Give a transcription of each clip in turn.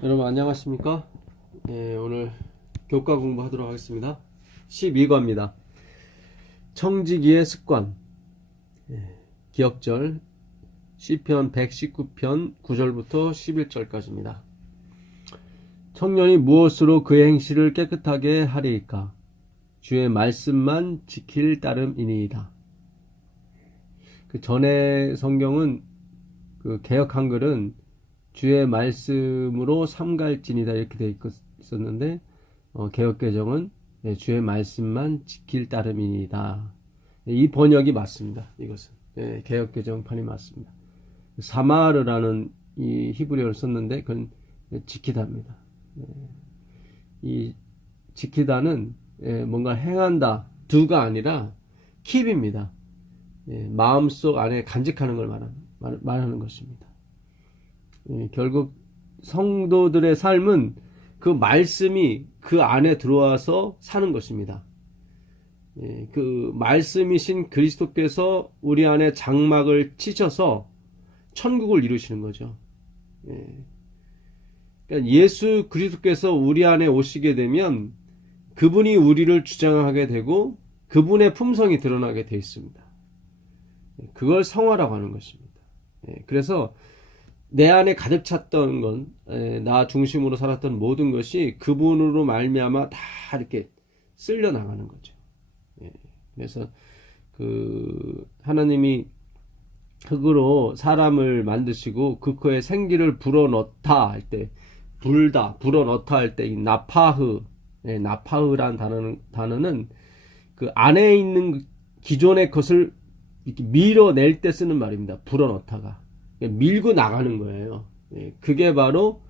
여러분 안녕하십니까? 오늘 교과 공부하도록 하겠습니다. 12과입니다. 청지기의 습관. 기억절 시편 119편 9절부터 11절까지입니다. 청년이 무엇으로 그의 행실을 깨끗하게 하리이까? 주의 말씀만 지킬 따름이니이다. 그 전에 성경은 그 개역 한글은 주의 말씀으로 삼갈지니다 이렇게 되어 있었는데 개역개정은 주의 말씀만 지킬 따름이니이다. 이 번역이 맞습니다. 이것은 개역개정판이 맞습니다. 사마르라는 이 히브리어를 썼는데 그건 지키다입니다. 이 지키다는 뭔가 행한다, do가 아니라 keep입니다. 마음속 안에 간직하는 걸 말하는 것입니다. 결국 성도들의 삶은 그 말씀이 그 안에 들어와서 사는 것입니다. 그 말씀이신 그리스도께서 우리 안에 장막을 치셔서 천국을 이루시는 거죠. 그러니까 예수 그리스도께서 우리 안에 오시게 되면 그분이 우리를 주장하게 되고 그분의 품성이 드러나게 되어 있습니다. 그걸 성화라고 하는 것입니다. 그래서 내 안에 가득 찼던 건, 나 중심으로 살았던 모든 것이 그분으로 말미암아 다 이렇게 쓸려 나가는 거죠. 그래서 하나님이 흙으로 사람을 만드시고 그 코에 생기를 불어넣다 할 때, 불어넣다 할 때 이 나파흐란 단어는 그 안에 있는 기존의 것을 이렇게 밀어낼 때 쓰는 말입니다. 불어넣다가 밀고 나가는 거예요. 그게 바로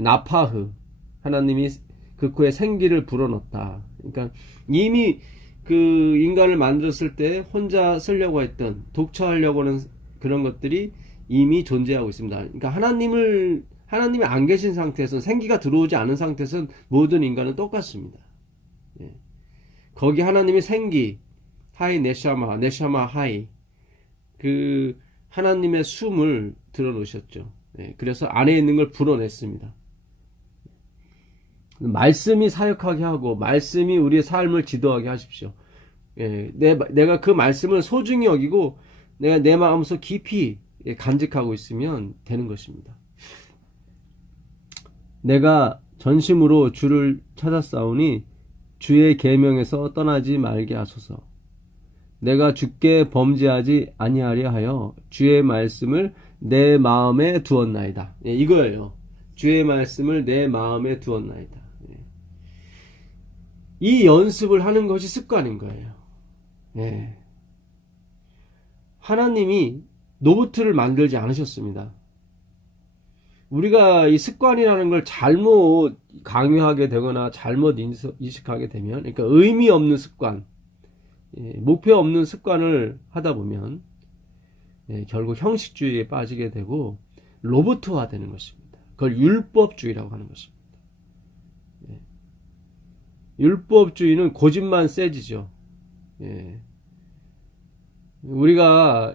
나파흐, 하나님이 그 코에 생기를 불어넣다. 그러니까 이미 그 인간을 만들었을 때 혼자 쓰려고 했던, 독처하려고 하는 그런 것들이 이미 존재하고 있습니다. 그러니까 하나님이 안 계신 상태에서는, 생기가 들어오지 않은 상태에서는 모든 인간은 똑같습니다. 거기 하나님이 생기, 하이 네샤마 하이, 그 하나님의 숨을 들어놓으셨죠. 그래서 안에 있는 걸 불어냈습니다. 말씀이 사역하게 하고 말씀이 우리의 삶을 지도하게 하십시오. 내가 그 말씀을 소중히 여기고 내가 내 마음속 깊이 간직하고 있으면 되는 것입니다. 내가 전심으로 주를 찾았사오니 주의 계명에서 떠나지 말게 하소서. 내가 주께 범죄하지 아니하려 하여 주의 말씀을 내 마음에 두었나이다. 이거예요. 주의 말씀을 내 마음에 두었나이다. 이 연습을 하는 것이 습관인 거예요. 하나님이 로봇을 만들지 않으셨습니다. 우리가 이 습관이라는 걸 잘못 강요하게 되거나 잘못 인식하게 되면, 그러니까 의미 없는 습관, 목표 없는 습관을 하다 보면 결국 형식주의에 빠지게 되고 로봇화 되는 것입니다. 그걸 율법주의라고 하는 것입니다. 율법주의는 고집만 세지죠. 우리가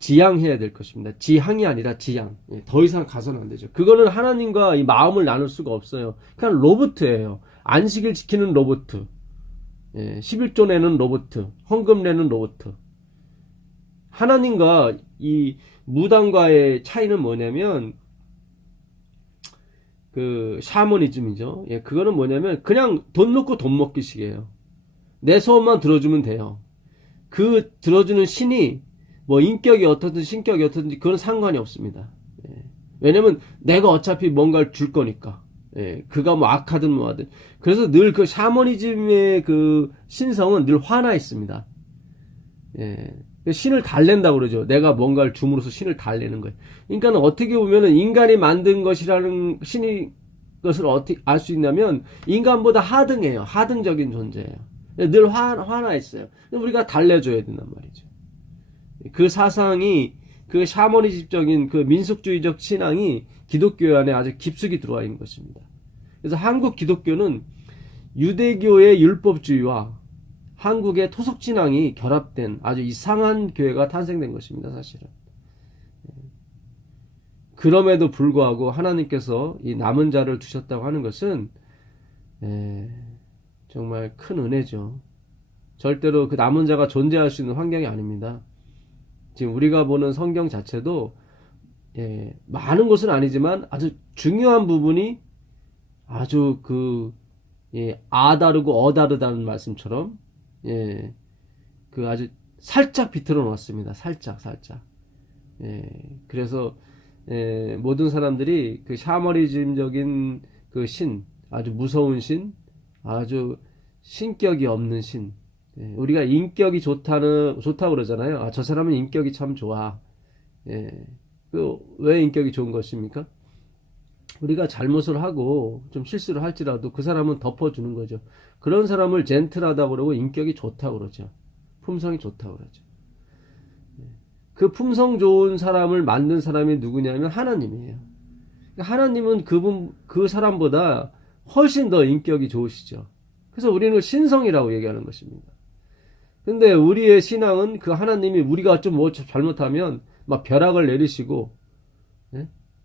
지향해야 될 것입니다. 지향이 아니라 지향. 더 이상 가서는 안 되죠. 그거는 하나님과 이 마음을 나눌 수가 없어요. 그냥 로봇이에요. 안식일 지키는 로봇, 11조 내는 로봇, 헌금 내는 로봇. 하나님과 이 무당과의 차이는 뭐냐면 그 샤머니즘이죠. 그거는 뭐냐면 그냥 돈 놓고 돈 먹기식이에요. 내 소원만 들어주면 돼요. 그 들어주는 신이 뭐 인격이 어떻든 신격이 어떻든지 그건 상관이 없습니다. 왜냐면 내가 어차피 뭔가를 줄 거니까. 그가 뭐 악하든 뭐하든. 그래서 늘 그 샤머니즘의 그 신성은 늘 화나 있습니다. 신을 달랜다고 그러죠. 내가 뭔가를 줌으로써 신을 달래는 거예요. 그러니까 어떻게 보면은 인간이 만든 것이라는 신이 것을 어떻게 알 수 있냐면 인간보다 하등해요. 하등적인 존재예요. 늘 화나 있어요. 우리가 달래줘야 된단 말이죠. 그 사상이, 그 샤머니즘적인 그 민속주의적 신앙이 기독교 안에 아주 깊숙이 들어와 있는 것입니다. 그래서 한국 기독교는 유대교의 율법주의와 한국의 토속신앙이 결합된 아주 이상한 교회가 탄생된 것입니다, 사실은. 그럼에도 불구하고 하나님께서 이 남은 자를 두셨다고 하는 것은 정말 큰 은혜죠. 절대로 그 남은 자가 존재할 수 있는 환경이 아닙니다. 지금 우리가 보는 성경 자체도 많은 것은 아니지만 아주 중요한 부분이 아주 아다르고 어다르다는 말씀처럼 그 아주 살짝 비틀어 놓았습니다. 살짝. 그래서 모든 사람들이 그 샤머니즘적인 그 신, 아주 무서운 신, 아주 신격이 없는 신. 우리가 인격이 좋다고 그러잖아요. 아, 저 사람은 인격이 참 좋아. 왜 인격이 좋은 것입니까? 우리가 잘못을 하고 좀 실수를 할지라도 그 사람은 덮어주는 거죠. 그런 사람을 젠틀하다고 그러고 인격이 좋다고 그러죠. 품성이 좋다고 그러죠. 그 품성 좋은 사람을 만든 사람이 누구냐면 하나님이에요. 하나님은 그 사람보다 훨씬 더 인격이 좋으시죠. 그래서 우리는 신성이라고 얘기하는 것입니다. 근데 우리의 신앙은 그 하나님이 우리가 좀 뭐 잘못하면 막 벼락을 내리시고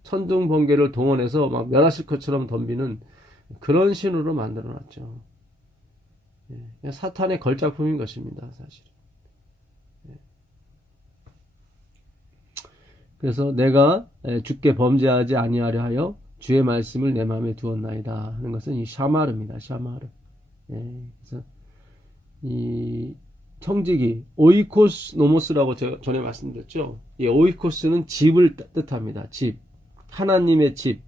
천둥 번개를 동원해서 막 멸하실 것처럼 덤비는 그런 신으로 만들어 놨죠. 사탄의 걸작품인 것입니다, 사실. 그래서 내가 주께 범죄하지 아니하려 하여 주의 말씀을 내 마음에 두었나이다 하는 것은 이 샤마르입니다. 샤마르. 그래서 이 청지기 오이코스 노모스라고 제가 전에 말씀드렸죠. 이 오이코스는 집을 뜻합니다. 집, 하나님의 집,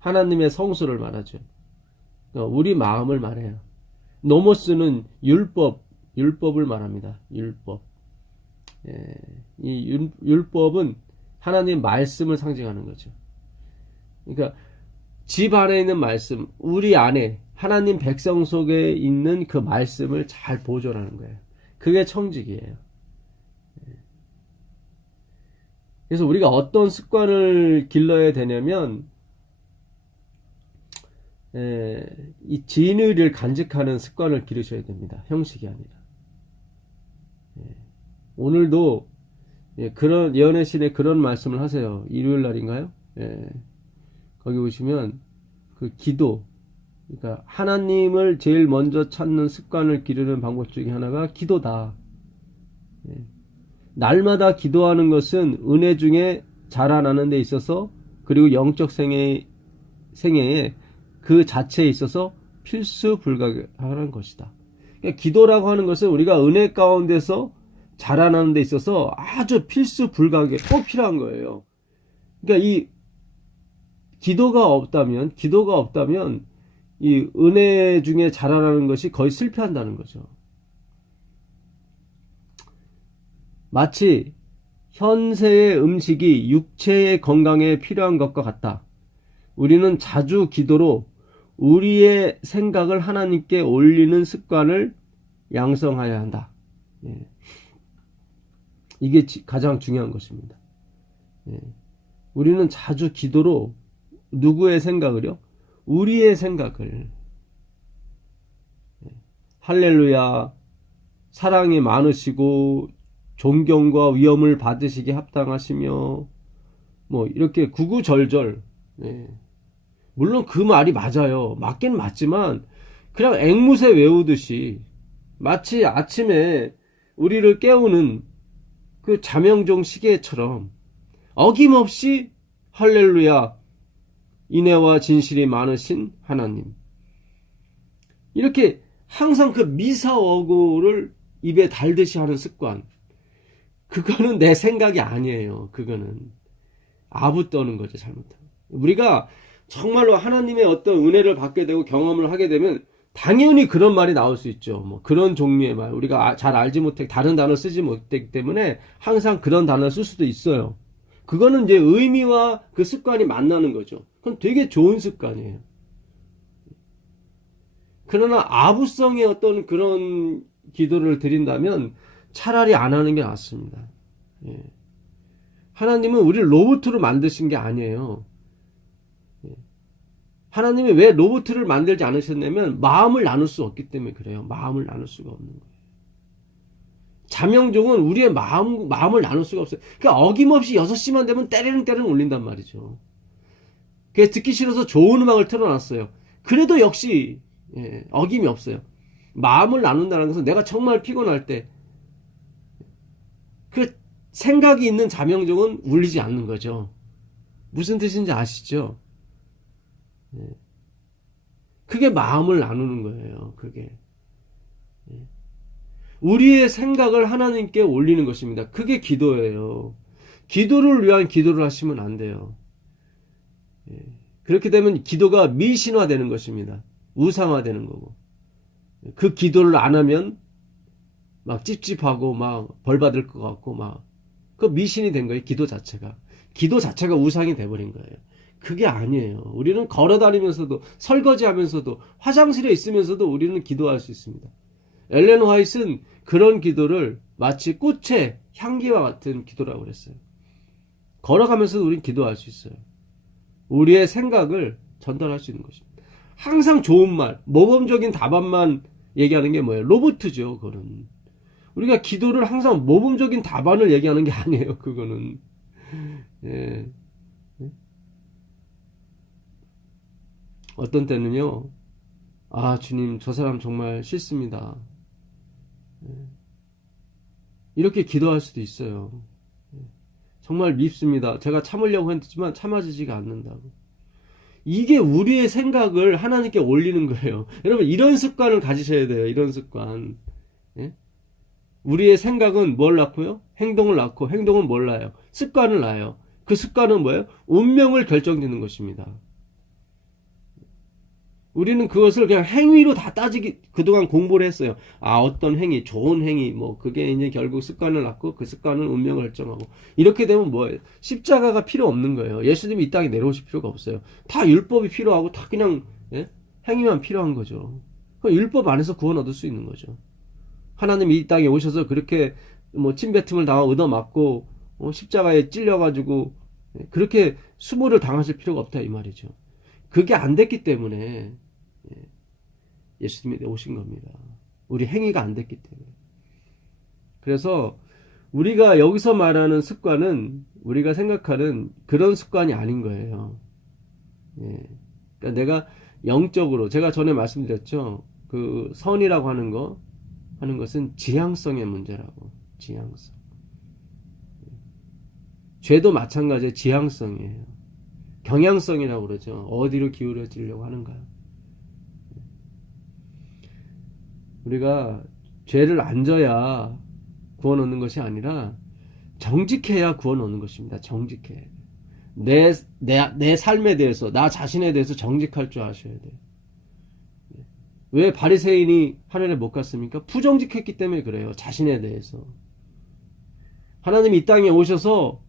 하나님의 성소를 말하죠. 우리 마음을 말해요. 노모스는 율법을 말합니다. 율법. 이 율법은 하나님 말씀을 상징하는 거죠. 그러니까 집 안에 있는 말씀, 우리 안에 하나님 백성 속에 있는 그 말씀을 잘 보존하는 거예요. 그게 청직이에요. 그래서 우리가 어떤 습관을 길러야 되냐면 이 진의를 간직하는 습관을 기르셔야 됩니다. 형식이 아니라. 오늘도 그런 예언의 신에 그런 말씀을 하세요. 일요일 날인가요? 거기 보시면 그 기도, 그러니까 하나님을 제일 먼저 찾는 습관을 기르는 방법 중에 하나가 기도다. 날마다 기도하는 것은 은혜 중에 자라나는 데 있어서, 그리고 영적 생애에 그 자체에 있어서 필수 불가하는 것이다. 그러니까 기도라고 하는 것은 우리가 은혜 가운데서 자라나는 데 있어서 아주 필수 불가하게 꼭 필요한 거예요. 그러니까 이 기도가 없다면 이 은혜 중에 자라나는 것이 거의 실패한다는 거죠. 마치 현세의 음식이 육체의 건강에 필요한 것과 같다. 우리는 자주 기도로 우리의 생각을 하나님께 올리는 습관을 양성해야 한다. 이게 가장 중요한 것입니다. 우리는 자주 기도로 누구의 생각을요? 우리의 생각을. 할렐루야, 사랑이 많으시고 존경과 위엄을 받으시기 합당하시며, 뭐 이렇게 구구절절. 물론 그 말이 맞아요. 맞긴 맞지만 그냥 앵무새 외우듯이, 마치 아침에 우리를 깨우는 그 자명종 시계처럼 어김없이 할렐루야, 인애와 진실이 많으신 하나님, 이렇게 항상 그 미사어구를 입에 달듯이 하는 습관, 그거는 내 생각이 아니에요. 그거는 아부 떠는 거죠. 잘못하면. 우리가 정말로 하나님의 어떤 은혜를 받게 되고 경험을 하게 되면 당연히 그런 말이 나올 수 있죠. 뭐 그런 종류의 말, 우리가 잘 알지 못해 다른 단어 쓰지 못했기 때문에 항상 그런 단어를 쓸 수도 있어요. 그거는 이제 의미와 그 습관이 만나는 거죠. 그건 되게 좋은 습관이에요. 그러나 아부성의 어떤 그런 기도를 드린다면 차라리 안 하는 게 낫습니다. 하나님은 우리를 로봇으로 만드신 게 아니에요. 하나님이 왜 로봇을 만들지 않으셨냐면 마음을 나눌 수 없기 때문에 그래요. 마음을 나눌 수가 없는 거예요. 자명종은 우리의 마음을 나눌 수가 없어요. 그러니까 어김없이 6시만 되면 때르릉 울린단 말이죠. 그게 듣기 싫어서 좋은 음악을 틀어놨어요. 그래도 역시 어김이 없어요. 마음을 나눈다는 것은 내가 정말 피곤할 때 그 생각이 있는 자명종은 울리지 않는 거죠. 무슨 뜻인지 아시죠? 그게 마음을 나누는 거예요. 그게 우리의 생각을 하나님께 올리는 것입니다. 그게 기도예요. 기도를 위한 기도를 하시면 안 돼요. 그렇게 되면 기도가 미신화되는 것입니다. 우상화되는 거고. 그 기도를 안 하면 막 찝찝하고 막 벌 받을 것 같고 막 그 미신이 된 거예요. 기도 자체가. 기도 자체가 우상이 돼버린 거예요. 그게 아니에요. 우리는 걸어 다니면서도 설거지 하면서도 화장실에 있으면서도 우리는 기도할 수 있습니다. 엘렌 화이트는 그런 기도를 마치 꽃의 향기와 같은 기도라고 그랬어요. 걸어가면서도 우리는 기도할 수 있어요. 우리의 생각을 전달할 수 있는 것입니다. 항상 좋은 말, 모범적인 답안만 얘기하는 게 뭐예요? 로봇이죠, 그거는. 우리가 기도를 항상 모범적인 답안을 얘기하는 게 아니에요, 그거는. 예. 어떤 때는요, 아, 주님, 저 사람 정말 싫습니다. 이렇게 기도할 수도 있어요. 정말 밉습니다. 제가 참으려고 했지만 참아지지가 않는다고. 이게 우리의 생각을 하나님께 올리는 거예요. 여러분, 이런 습관을 가지셔야 돼요. 이런 습관. 예? 우리의 생각은 뭘 낳고요? 행동을 낳고, 행동은 뭘 낳아요? 습관을 낳아요. 그 습관은 뭐예요? 운명을 결정짓는 것입니다. 우리는 그것을 그냥 행위로 다 따지기, 그동안 공부를 했어요. 아, 어떤 행위, 좋은 행위, 뭐, 그게 이제 결국 습관을 낳고, 그 습관은 운명을 결정하고. 이렇게 되면 뭐예요? 십자가가 필요 없는 거예요. 예수님이 이 땅에 내려오실 필요가 없어요. 다 율법이 필요하고, 다 그냥, 행위만 필요한 거죠. 그럼 율법 안에서 구원 얻을 수 있는 거죠. 하나님이 이 땅에 오셔서 그렇게, 뭐, 침뱉음을 당하고, 얻어맞고, 십자가에 찔려가지고, 그렇게 수모를 당하실 필요가 없다, 이 말이죠. 그게 안 됐기 때문에 예수님이 오신 겁니다. 우리 행위가 안 됐기 때문에. 그래서 우리가 여기서 말하는 습관은 우리가 생각하는 그런 습관이 아닌 거예요. 그러니까 내가 영적으로, 제가 전에 말씀드렸죠. 그 선이라고 하는 것은 지향성의 문제라고. 지향성. 죄도 마찬가지의 지향성이에요. 경향성이라고 그러죠. 어디로 기울어지려고 하는가. 우리가 죄를 안 져야 구원 얻는 것이 아니라 정직해야 구원 얻는 것입니다. 정직해. 내 삶에 대해서, 나 자신에 대해서 정직할 줄 아셔야 돼요. 왜 바리새인이 하늘에 못 갔습니까? 부정직했기 때문에 그래요. 자신에 대해서. 하나님이 이 땅에 오셔서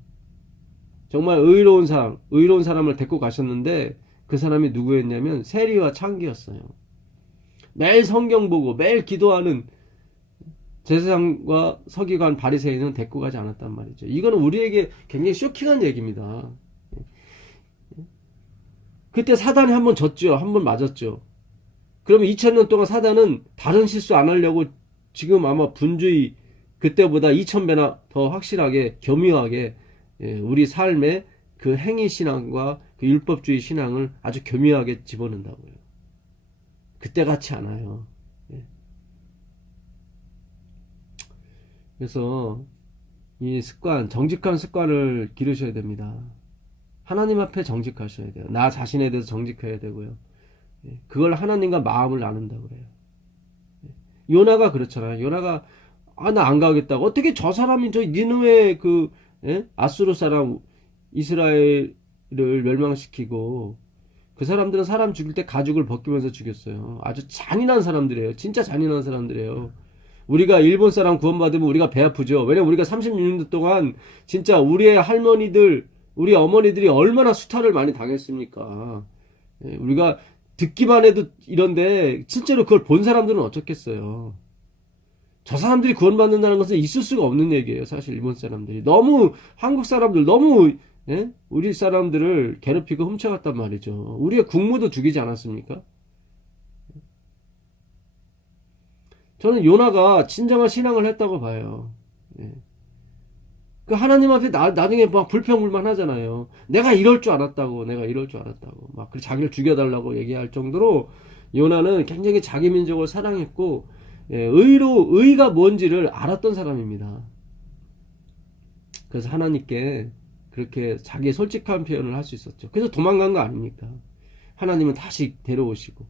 정말 의로운 사람을 데리고 가셨는데 그 사람이 누구였냐면 세리와 창기였어요. 매일 성경 보고 매일 기도하는 제사장과 서기관 바리새인은 데리고 가지 않았단 말이죠. 이거는 우리에게 굉장히 쇼킹한 얘기입니다. 그때 사단이 한번 졌죠. 한번 맞았죠. 그러면 2000년 동안 사단은 다른 실수 안 하려고 지금 아마 분주히 그때보다 2000배나 더 확실하게 교묘하게 우리 삶에 그 행위 신앙과 그 율법주의 신앙을 아주 교묘하게 집어넣는다고요. 그때 같지 않아요. 그래서 이 습관, 정직한 습관을 기르셔야 됩니다. 하나님 앞에 정직하셔야 돼요. 나 자신에 대해서 정직해야 되고요. 그걸 하나님과 마음을 나눈다고 그래요. 요나가 그렇잖아요. 요나가 나 안 가겠다고. 어떻게 저 사람이 저 니느웨 아수르 사람 이스라엘을 멸망시키고 그 사람들은 사람 죽일 때 가죽을 벗기면서 죽였어요. 아주 잔인한 사람들이에요. 진짜 잔인한 사람들이에요. 우리가 일본 사람 구원받으면 우리가 배 아프죠. 왜냐면 우리가 36년 동안 진짜 우리의 할머니들, 우리 어머니들이 얼마나 수탈을 많이 당했습니까? 우리가 듣기만 해도 이런데 실제로 그걸 본 사람들은 어쩌겠어요. 저 사람들이 구원받는다는 것은 있을 수가 없는 얘기예요. 사실 일본 사람들이 너무 한국 사람들 너무 우리 사람들을 괴롭히고 훔쳐갔단 말이죠. 우리의 국무도 죽이지 않았습니까? 저는 요나가 진정한 신앙을 했다고 봐요. 그 하나님 앞에 나중에 막 불평불만 하잖아요. 내가 이럴 줄 알았다고, 내가 이럴 줄 알았다고. 막, 그 자기를 죽여달라고 얘기할 정도로 요나는 굉장히 자기 민족을 사랑했고, 예, 의가 뭔지를 알았던 사람입니다. 그래서 하나님께 그렇게 자기의 솔직한 표현을 할 수 있었죠. 그래서 도망간 거 아닙니까? 하나님은 다시 데려오시고.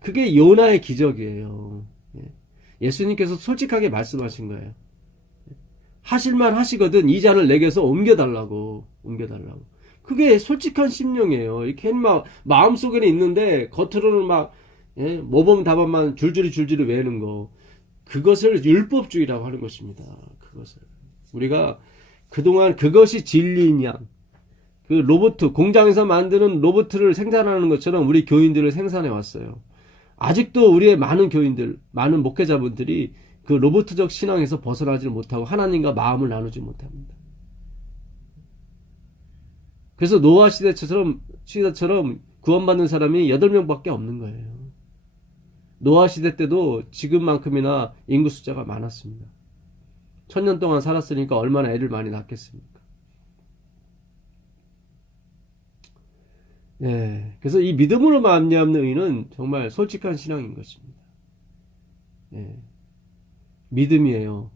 그게 요나의 기적이에요. 예. 예수님께서 솔직하게 말씀하신 거예요. 하실만 하시거든 이 잔을 내게서 옮겨달라고. 그게 솔직한 심령이에요. 이렇게 마음속에는 있는데 겉으로는 막 예? 모범답안만 줄줄이 외우는 거. 그것을 율법주의라고 하는 것입니다. 그것을 우리가 그동안 그것이 진리인 양, 그 로봇 공장에서 만드는 로봇을 생산하는 것처럼 우리 교인들을 생산해 왔어요. 아직도 우리의 많은 교인들, 많은 목회자분들이 그 로봇적 신앙에서 벗어나지 못하고 하나님과 마음을 나누지 못합니다. 그래서 노아 시대처럼 구원받는 사람이 8명밖에 없는 거예요. 노아 시대 때도 지금만큼이나 인구 숫자가 많았습니다. 1000년 동안 살았으니까 얼마나 애를 많이 낳겠습니까? 예, 그래서 이 믿음으로 말미암는 의는 정말 솔직한 신앙인 것입니다. 예, 믿음이에요.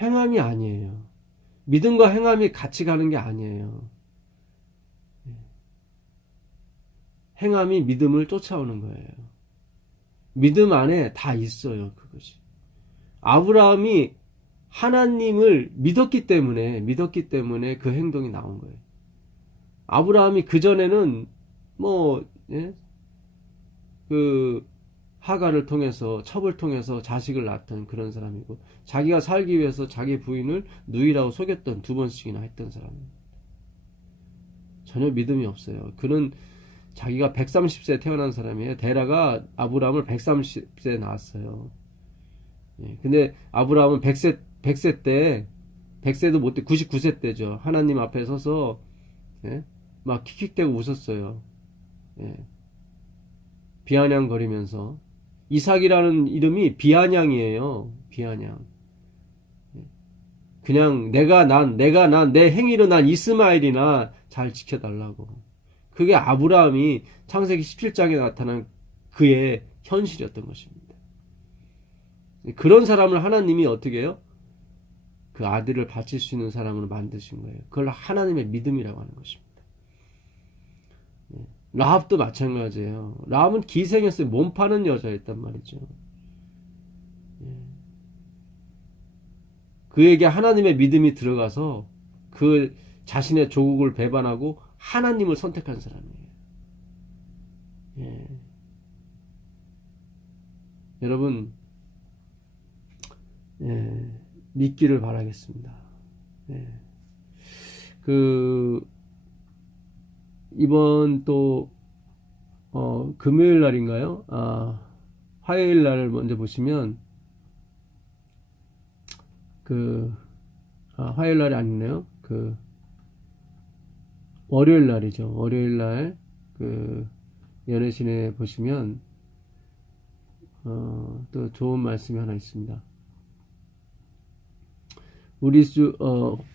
행함이 아니에요. 믿음과 행함이 같이 가는 게 아니에요. 예, 행함이 믿음을 쫓아오는 거예요. 믿음 안에 다 있어요, 그것이. 아브라함이 하나님을 믿었기 때문에 그 행동이 나온 거예요. 아브라함이 그전에는 예? 그 하가를 통해서 첩을 통해서 자식을 낳던 그런 사람이고 자기가 살기 위해서 자기 부인을 누이라고 속였던 2번씩이나 했던 사람입니다. 전혀 믿음이 없어요. 그는 자기가 130세에 태어난 사람이에요. 데라가 아브라함을 130세에 낳았어요. 예, 근데 아브라함은 100세 때 100세도 못돼 99세 때죠. 하나님 앞에 서서 예? 막 킥킥대고 웃었어요. 예. 비아냥거리면서 이삭이라는 이름이 비아냥이에요. 비아냥. 그냥 내가 난 내 행위로 난 이스마엘이나 잘 지켜달라고. 그게 아브라함이 창세기 17장에 나타난 그의 현실이었던 것입니다. 그런 사람을 하나님이 어떻게 해요? 그 아들을 바칠 수 있는 사람으로 만드신 거예요. 그걸 하나님의 믿음이라고 하는 것입니다. 라합도 마찬가지예요. 라합은 기생했어요. 몸 파는 여자였단 말이죠. 그에게 하나님의 믿음이 들어가서 그 자신의 조국을 배반하고 하나님을 선택한 사람이에요. 예. 여러분, 예, 믿기를 바라겠습니다. 예. 이번 또 금요일 날인가요? 화요일 날을 먼저 보시면 화요일 날이 아니네요. 월요일 날이죠. 월요일 날 연애신에 보시면 또 좋은 말씀이 하나 있습니다.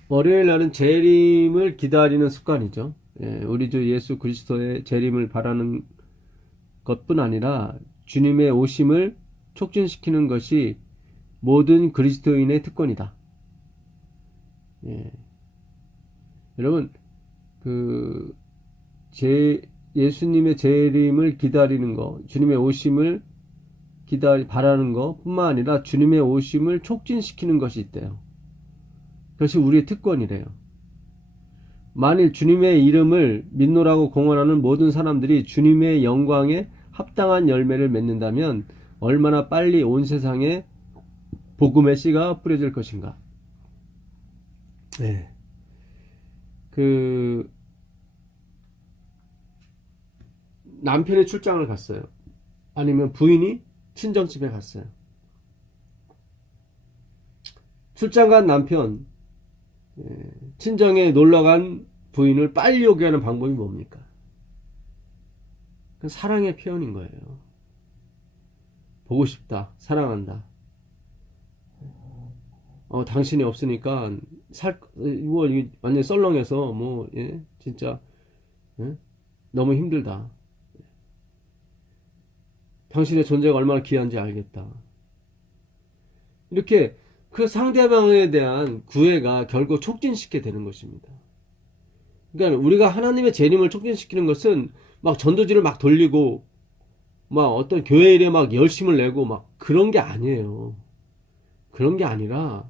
월요일 날은 재림을 기다리는 습관이죠. 예, 우리 주 예수 그리스도의 재림을 바라는 것뿐 아니라 주님의 오심을 촉진시키는 것이 모든 그리스도인의 특권이다. 예. 여러분, 예수님의 재림을 기다리는 것, 주님의 오심을 바라는 것 뿐만 아니라 주님의 오심을 촉진시키는 것이 있대요. 그것이 우리의 특권이래요. 만일 주님의 이름을 믿노라고 공언하는 모든 사람들이 주님의 영광에 합당한 열매를 맺는다면 얼마나 빨리 온 세상에 복음의 씨가 뿌려질 것인가. 네. 남편이 출장을 갔어요. 아니면 부인이 친정집에 갔어요. 출장 간 남편, 친정에 놀러간 부인을 빨리 오게 하는 방법이 뭡니까? 그건 사랑의 표현인 거예요. 보고 싶다, 사랑한다. 당신이 없으니까 이거 완전 썰렁해서, 뭐, 예, 진짜, 예? 너무 힘들다. 당신의 존재가 얼마나 귀한지 알겠다. 이렇게 그 상대방에 대한 구애가 결국 촉진시키게 되는 것입니다. 그러니까 우리가 하나님의 재림을 촉진시키는 것은 막 전도지를 막 돌리고 막 어떤 교회 일에 막 열심을 내고 막 그런 게 아니에요. 그런 게 아니라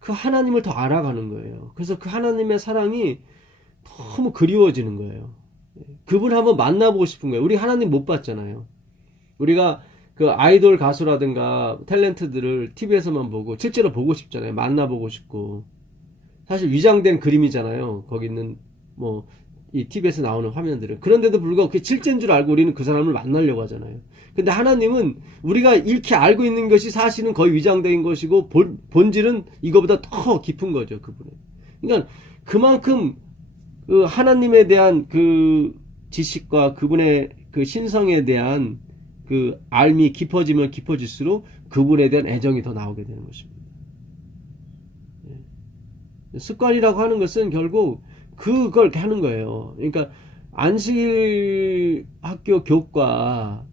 그 하나님을 더 알아가는 거예요. 그래서 그 하나님의 사랑이 너무 그리워지는 거예요. 그분을 한번 만나보고 싶은 거예요. 우리 하나님 못 봤잖아요. 우리가 그 아이돌 가수라든가 탤런트들을 TV에서만 보고 실제로 보고 싶잖아요. 만나보고 싶고. 사실 위장된 그림이잖아요. 거기 있는 뭐 이 TV에서 나오는 화면들은. 그런데도 불구하고 그게 실제인 줄 알고 우리는 그 사람을 만나려고 하잖아요. 근데 하나님은 우리가 이렇게 알고 있는 것이 사실은 거의 위장된 것이고 본질은 이거보다 더 깊은 거죠. 그분은. 그러니까 그만큼 그 하나님에 대한 그 지식과 그분의 그 신성에 대한 그 알미 깊어지면 깊어질수록 그분에 대한 애정이 더 나오게 되는 것입니다. 습관이라고 하는 것은 결국 그걸 하는 거예요. 그러니까 안식일 학교 교과,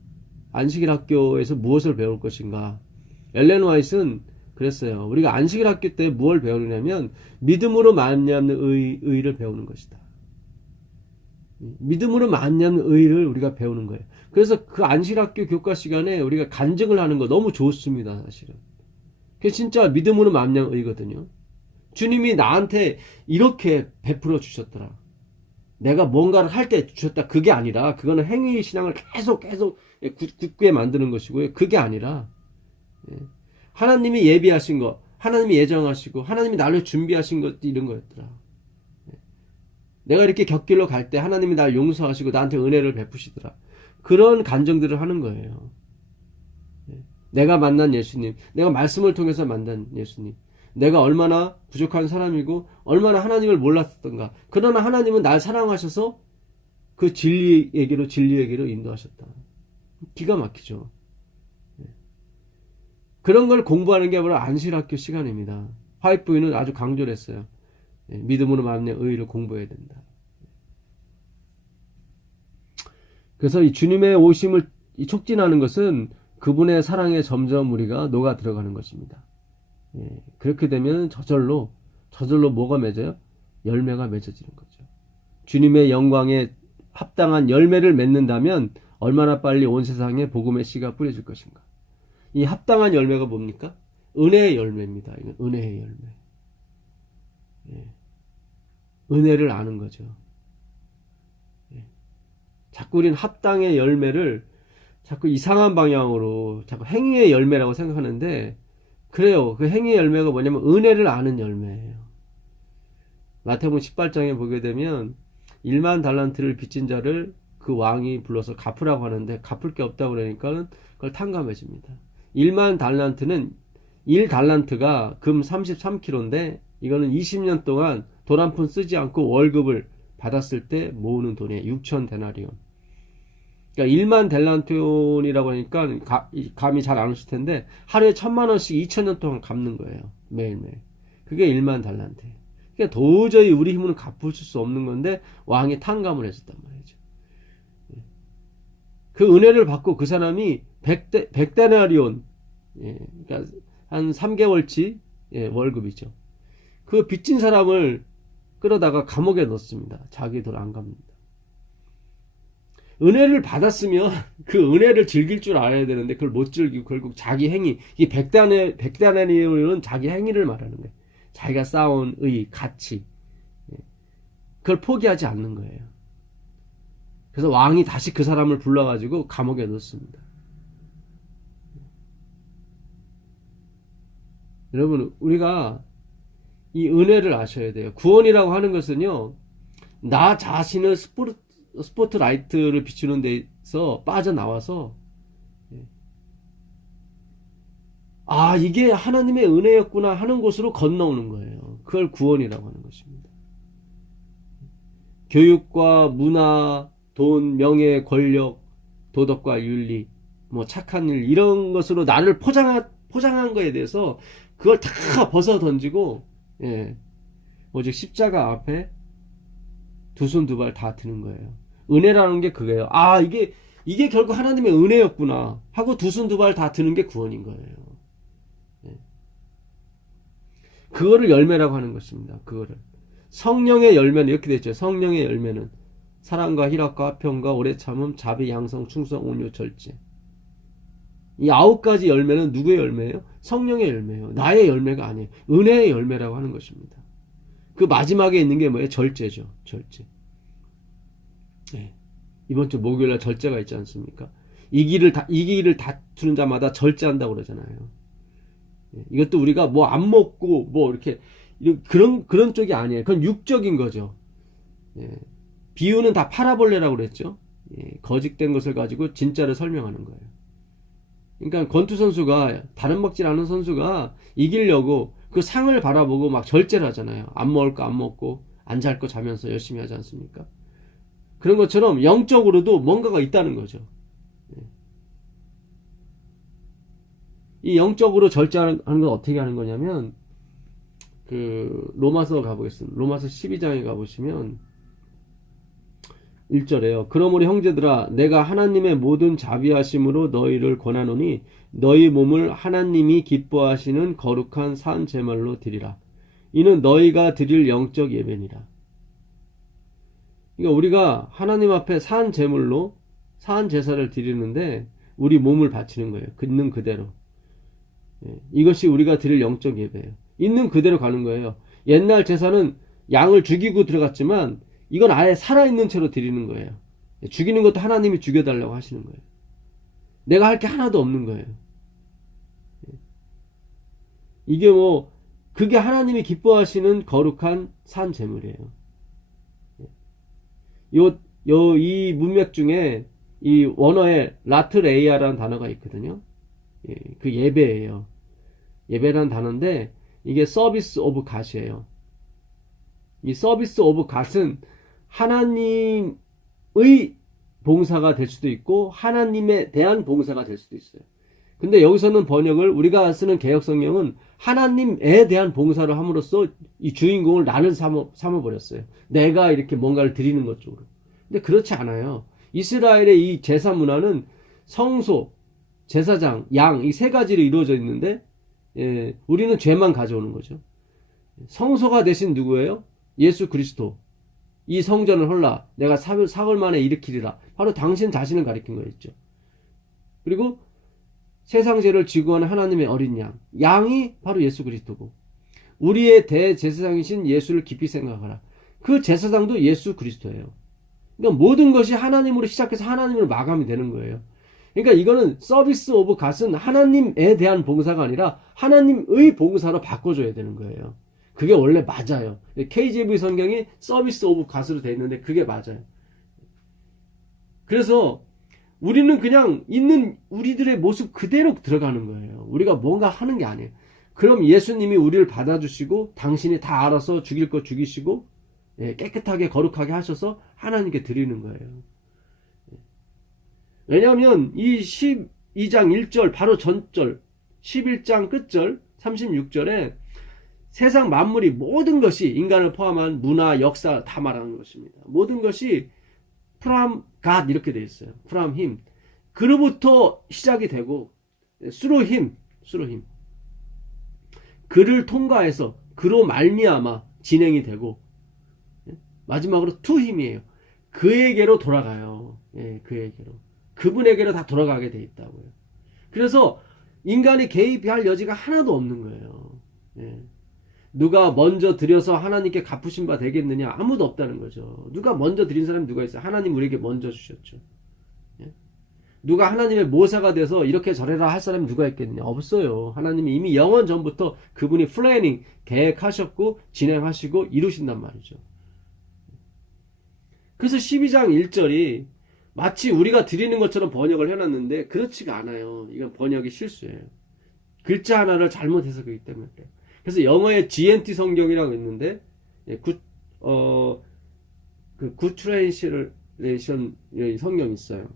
안식일 학교에서 무엇을 배울 것인가. 엘렌 화이트는 그랬어요. 우리가 안식일 학교 때 무엇을 배우느냐면 믿음으로 말미암는 의를 배우는 것이다. 믿음으로 말미암는 의를 우리가 배우는 거예요. 그래서 그 안식일 학교 교과 시간에 우리가 간증을 하는 거 너무 좋습니다. 사실은. 그게 진짜 믿음으로 말미암는 의거든요. 주님이 나한테 이렇게 베풀어 주셨더라. 내가 뭔가를 할 때 주셨다. 그게 아니라 그거는 행위 신앙을 계속 굳게 만드는 것이고요. 그게 아니라 하나님이 예비하신 것, 하나님이 예정하시고 하나님이 나를 준비하신 것 이런 거였더라. 내가 이렇게 곁길로 갈 때 하나님이 나를 용서하시고 나한테 은혜를 베푸시더라. 그런 간증들을 하는 거예요. 내가 만난 예수님, 내가 말씀을 통해서 만난 예수님, 내가 얼마나 부족한 사람이고 얼마나 하나님을 몰랐던가. 그러나 하나님은 날 사랑하셔서 그 진리에게로 인도하셨다. 기가 막히죠. 그런 걸 공부하는 게 바로 안식학교 시간입니다. 화이트 부인은 아주 강조를 했어요. 믿음으로 말미암는 의를 공부해야 된다. 그래서 이 주님의 오심을 촉진하는 것은 그분의 사랑에 점점 우리가 녹아 들어가는 것입니다. 그렇게 되면 저절로 뭐가 맺어요? 열매가 맺어지는 거죠. 주님의 영광에 합당한 열매를 맺는다면 얼마나 빨리 온 세상에 복음의 씨가 뿌려질 것인가. 이 합당한 열매가 뭡니까? 은혜의 열매입니다. 이건 은혜의 열매. 은혜를 아는 거죠. 자꾸 우리는 합당의 열매를 자꾸 이상한 방향으로 자꾸 행위의 열매라고 생각하는데 그래요. 그 행위의 열매가 뭐냐면 은혜를 아는 열매예요. 마태복음 18장에 보게 되면 1만 달란트를 빚진 자를 그 왕이 불러서 갚으라고 하는데 갚을 게 없다고 그러니까 그걸 탕감해 줍니다. 1만 달란트는 1달란트가 금 33kg인데 이거는 20년 동안 돈 한 푼 쓰지 않고 월급을 받았을 때 모으는 돈이에요. 6천 데나리온. 그러니까 1만 달란트온이라고 하니까 감이 잘 안 오실 텐데 하루에 1,000만 원씩 2,000년 동안 갚는 거예요. 매일매일. 그게 1만 달란트. 그러니까 도저히 우리 힘으로 갚을 수 없는 건데 왕이 탕감을 해줬단 말이죠. 그 은혜를 받고 그 사람이 100데나리온, 그러니까 한 3개월치 월급이죠. 그 빚진 사람을 끌어다가 감옥에 넣습니다. 자기 돈 안 갚는다. 은혜를 받았으면 그 은혜를 즐길 줄 알아야 되는데 그걸 못 즐기고 결국 자기 행위, 이 100데나리온은 자기 행위를 말하는 거예요. 자기가 쌓아온 의, 가치, 그걸 포기하지 않는 거예요. 그래서 왕이 다시 그 사람을 불러가지고 감옥에 넣습니다. 여러분, 우리가 이 은혜를 아셔야 돼요. 구원이라고 하는 것은요, 나 자신을 스포트라이트를 비추는 데서 빠져나와서, 아, 이게 하나님의 은혜였구나 하는 곳으로 건너오는 거예요. 그걸 구원이라고 하는 것입니다. 교육과 문화, 돈, 명예, 권력, 도덕과 윤리, 뭐 착한 일 이런 것으로 나를 포장한 거에 대해서 그걸 다 벗어 던지고 오직 십자가 앞에 두 손 두 발 다 드는 거예요. 은혜라는 게 그거예요. 아, 이게 결국 하나님의 은혜였구나 하고 두 손 두 발 다 드는 게 구원인 거예요. 예. 그거를 열매라고 하는 것입니다. 그거를. 성령의 열매는 이렇게 되죠. 성령의 열매는 사랑과 희락과 화평과 오래 참음, 자비, 양성, 충성, 온유, 절제. 이 9가지 열매는 누구의 열매예요? 성령의 열매예요. 나의 열매가 아니에요. 은혜의 열매라고 하는 것입니다. 그 마지막에 있는 게 뭐예요? 절제죠. 절제. 네. 이번 주 목요일날 절제가 있지 않습니까? 이 길을 다투는 자마다 절제한다고 그러잖아요. 네. 이것도 우리가 뭐 안 먹고 뭐 이렇게 그런 쪽이 아니에요. 그건 육적인 거죠. 네. 비유는 다 파라볼레라고 그랬죠. 예. 거짓된 것을 가지고 진짜를 설명하는 거예요. 그러니까 권투 선수가 다른 먹질 않은 선수가 이기려고 그 상을 바라보고 막 절제를 하잖아요. 안 먹을 거 안 먹고 안 잘 거 자면서 열심히 하지 않습니까? 그런 것처럼 영적으로도 뭔가가 있다는 거죠. 이 영적으로 절제하는 건 어떻게 하는 거냐면 그 로마서 가보겠습니다. 로마서 12장에 가보시면 1절에요. 그러므로 형제들아 내가 하나님의 모든 자비하심으로 너희를 권하노니 너희 몸을 하나님이 기뻐하시는 거룩한 산 제물로 드리라. 이는 너희가 드릴 영적 예배니라. 그러니까 우리가 하나님 앞에 산 제물로 산 제사를 드리는데 우리 몸을 바치는 거예요. 있는 그대로. 이것이 우리가 드릴 영적 예배예요. 있는 그대로 가는 거예요. 옛날 제사는 양을 죽이고 들어갔지만 이건 아예 살아있는 채로 드리는 거예요. 죽이는 것도 하나님이 죽여달라고 하시는 거예요. 내가 할 게 하나도 없는 거예요. 이게 그게 하나님이 기뻐하시는 거룩한 산 제물이에요. 이 문맥 중에 이 원어에 라트레이아라는 단어가 있거든요. 그 예배예요. 예배라는 단어인데 이게 서비스 오브 갓이에요. 이 서비스 오브 갓은 하나님의 봉사가 될 수도 있고 하나님에 대한 봉사가 될 수도 있어요. 근데 여기서는 번역을 우리가 쓰는 개역성경은 하나님에 대한 봉사를 함으로써 이 주인공을 나를 삼아버렸어요. 내가 이렇게 뭔가를 드리는 것 쪽으로. 근데 그렇지 않아요. 이스라엘의 이 제사 문화는 성소, 제사장, 양 이 세 가지로 이루어져 있는데 우리는 죄만 가져오는 거죠. 성소가 대신 누구예요? 예수 그리스도. 이 성전을 헐라 내가 사흘 만에 일으키리라. 바로 당신 자신을 가리킨 거였죠. 그리고 세상 죄를 지고 하는 하나님의 어린 양. 양이 바로 예수 그리스도고 우리의 대제사장이신 예수를 깊이 생각하라. 그 제사장도 예수 그리스도예요. 그러니까 모든 것이 하나님으로 시작해서 하나님으로 마감이 되는 거예요. 그러니까 이거는 서비스 오브 갓은 하나님에 대한 봉사가 아니라 하나님의 봉사로 바꿔줘야 되는 거예요. 그게 원래 맞아요. KJV 성경이 서비스 오브 갓으로 되어 있는데 그게 맞아요. 그래서 우리는 그냥 있는 우리들의 모습 그대로 들어가는 거예요. 우리가 뭔가 하는 게 아니에요. 그럼 예수님이 우리를 받아주시고 당신이 다 알아서 죽일 거 죽이시고 깨끗하게 거룩하게 하셔서 하나님께 드리는 거예요. 왜냐하면 이 12장 1절 바로 전절 11장 끝절 36절에 세상 만물이 모든 것이 인간을 포함한 문화, 역사 다 말하는 것입니다. 모든 것이 from God 이렇게 되어 있어요. from Him. 그로부터 시작이 되고 through Him. 그를 통과해서 그로 말미암아 진행이 되고 마지막으로 to Him이에요. 그에게로 돌아가요. 그에게로. 그분에게로 다 돌아가게 돼 있다고요. 그래서 인간이 개입할 여지가 하나도 없는 거예요. 누가 먼저 드려서 하나님께 갚으신 바 되겠느냐? 아무도 없다는 거죠. 누가 먼저 드린 사람이 누가 있어요? 하나님 우리에게 먼저 주셨죠. 누가 하나님의 모사가 돼서 이렇게 저래라 할 사람이 누가 있겠느냐? 없어요. 하나님이 이미 영원 전부터 그분이 플래닝, 계획하셨고 진행하시고 이루신단 말이죠. 그래서 12장 1절이 마치 우리가 드리는 것처럼 번역을 해놨는데 그렇지가 않아요. 이건 번역이 실수예요. 글자 하나를 잘못해서 그렇기 때문에 그래요. 그래서 영어에 GNT 성경이라고 있는데 굿 트랜슬레이션 성경이 있어요.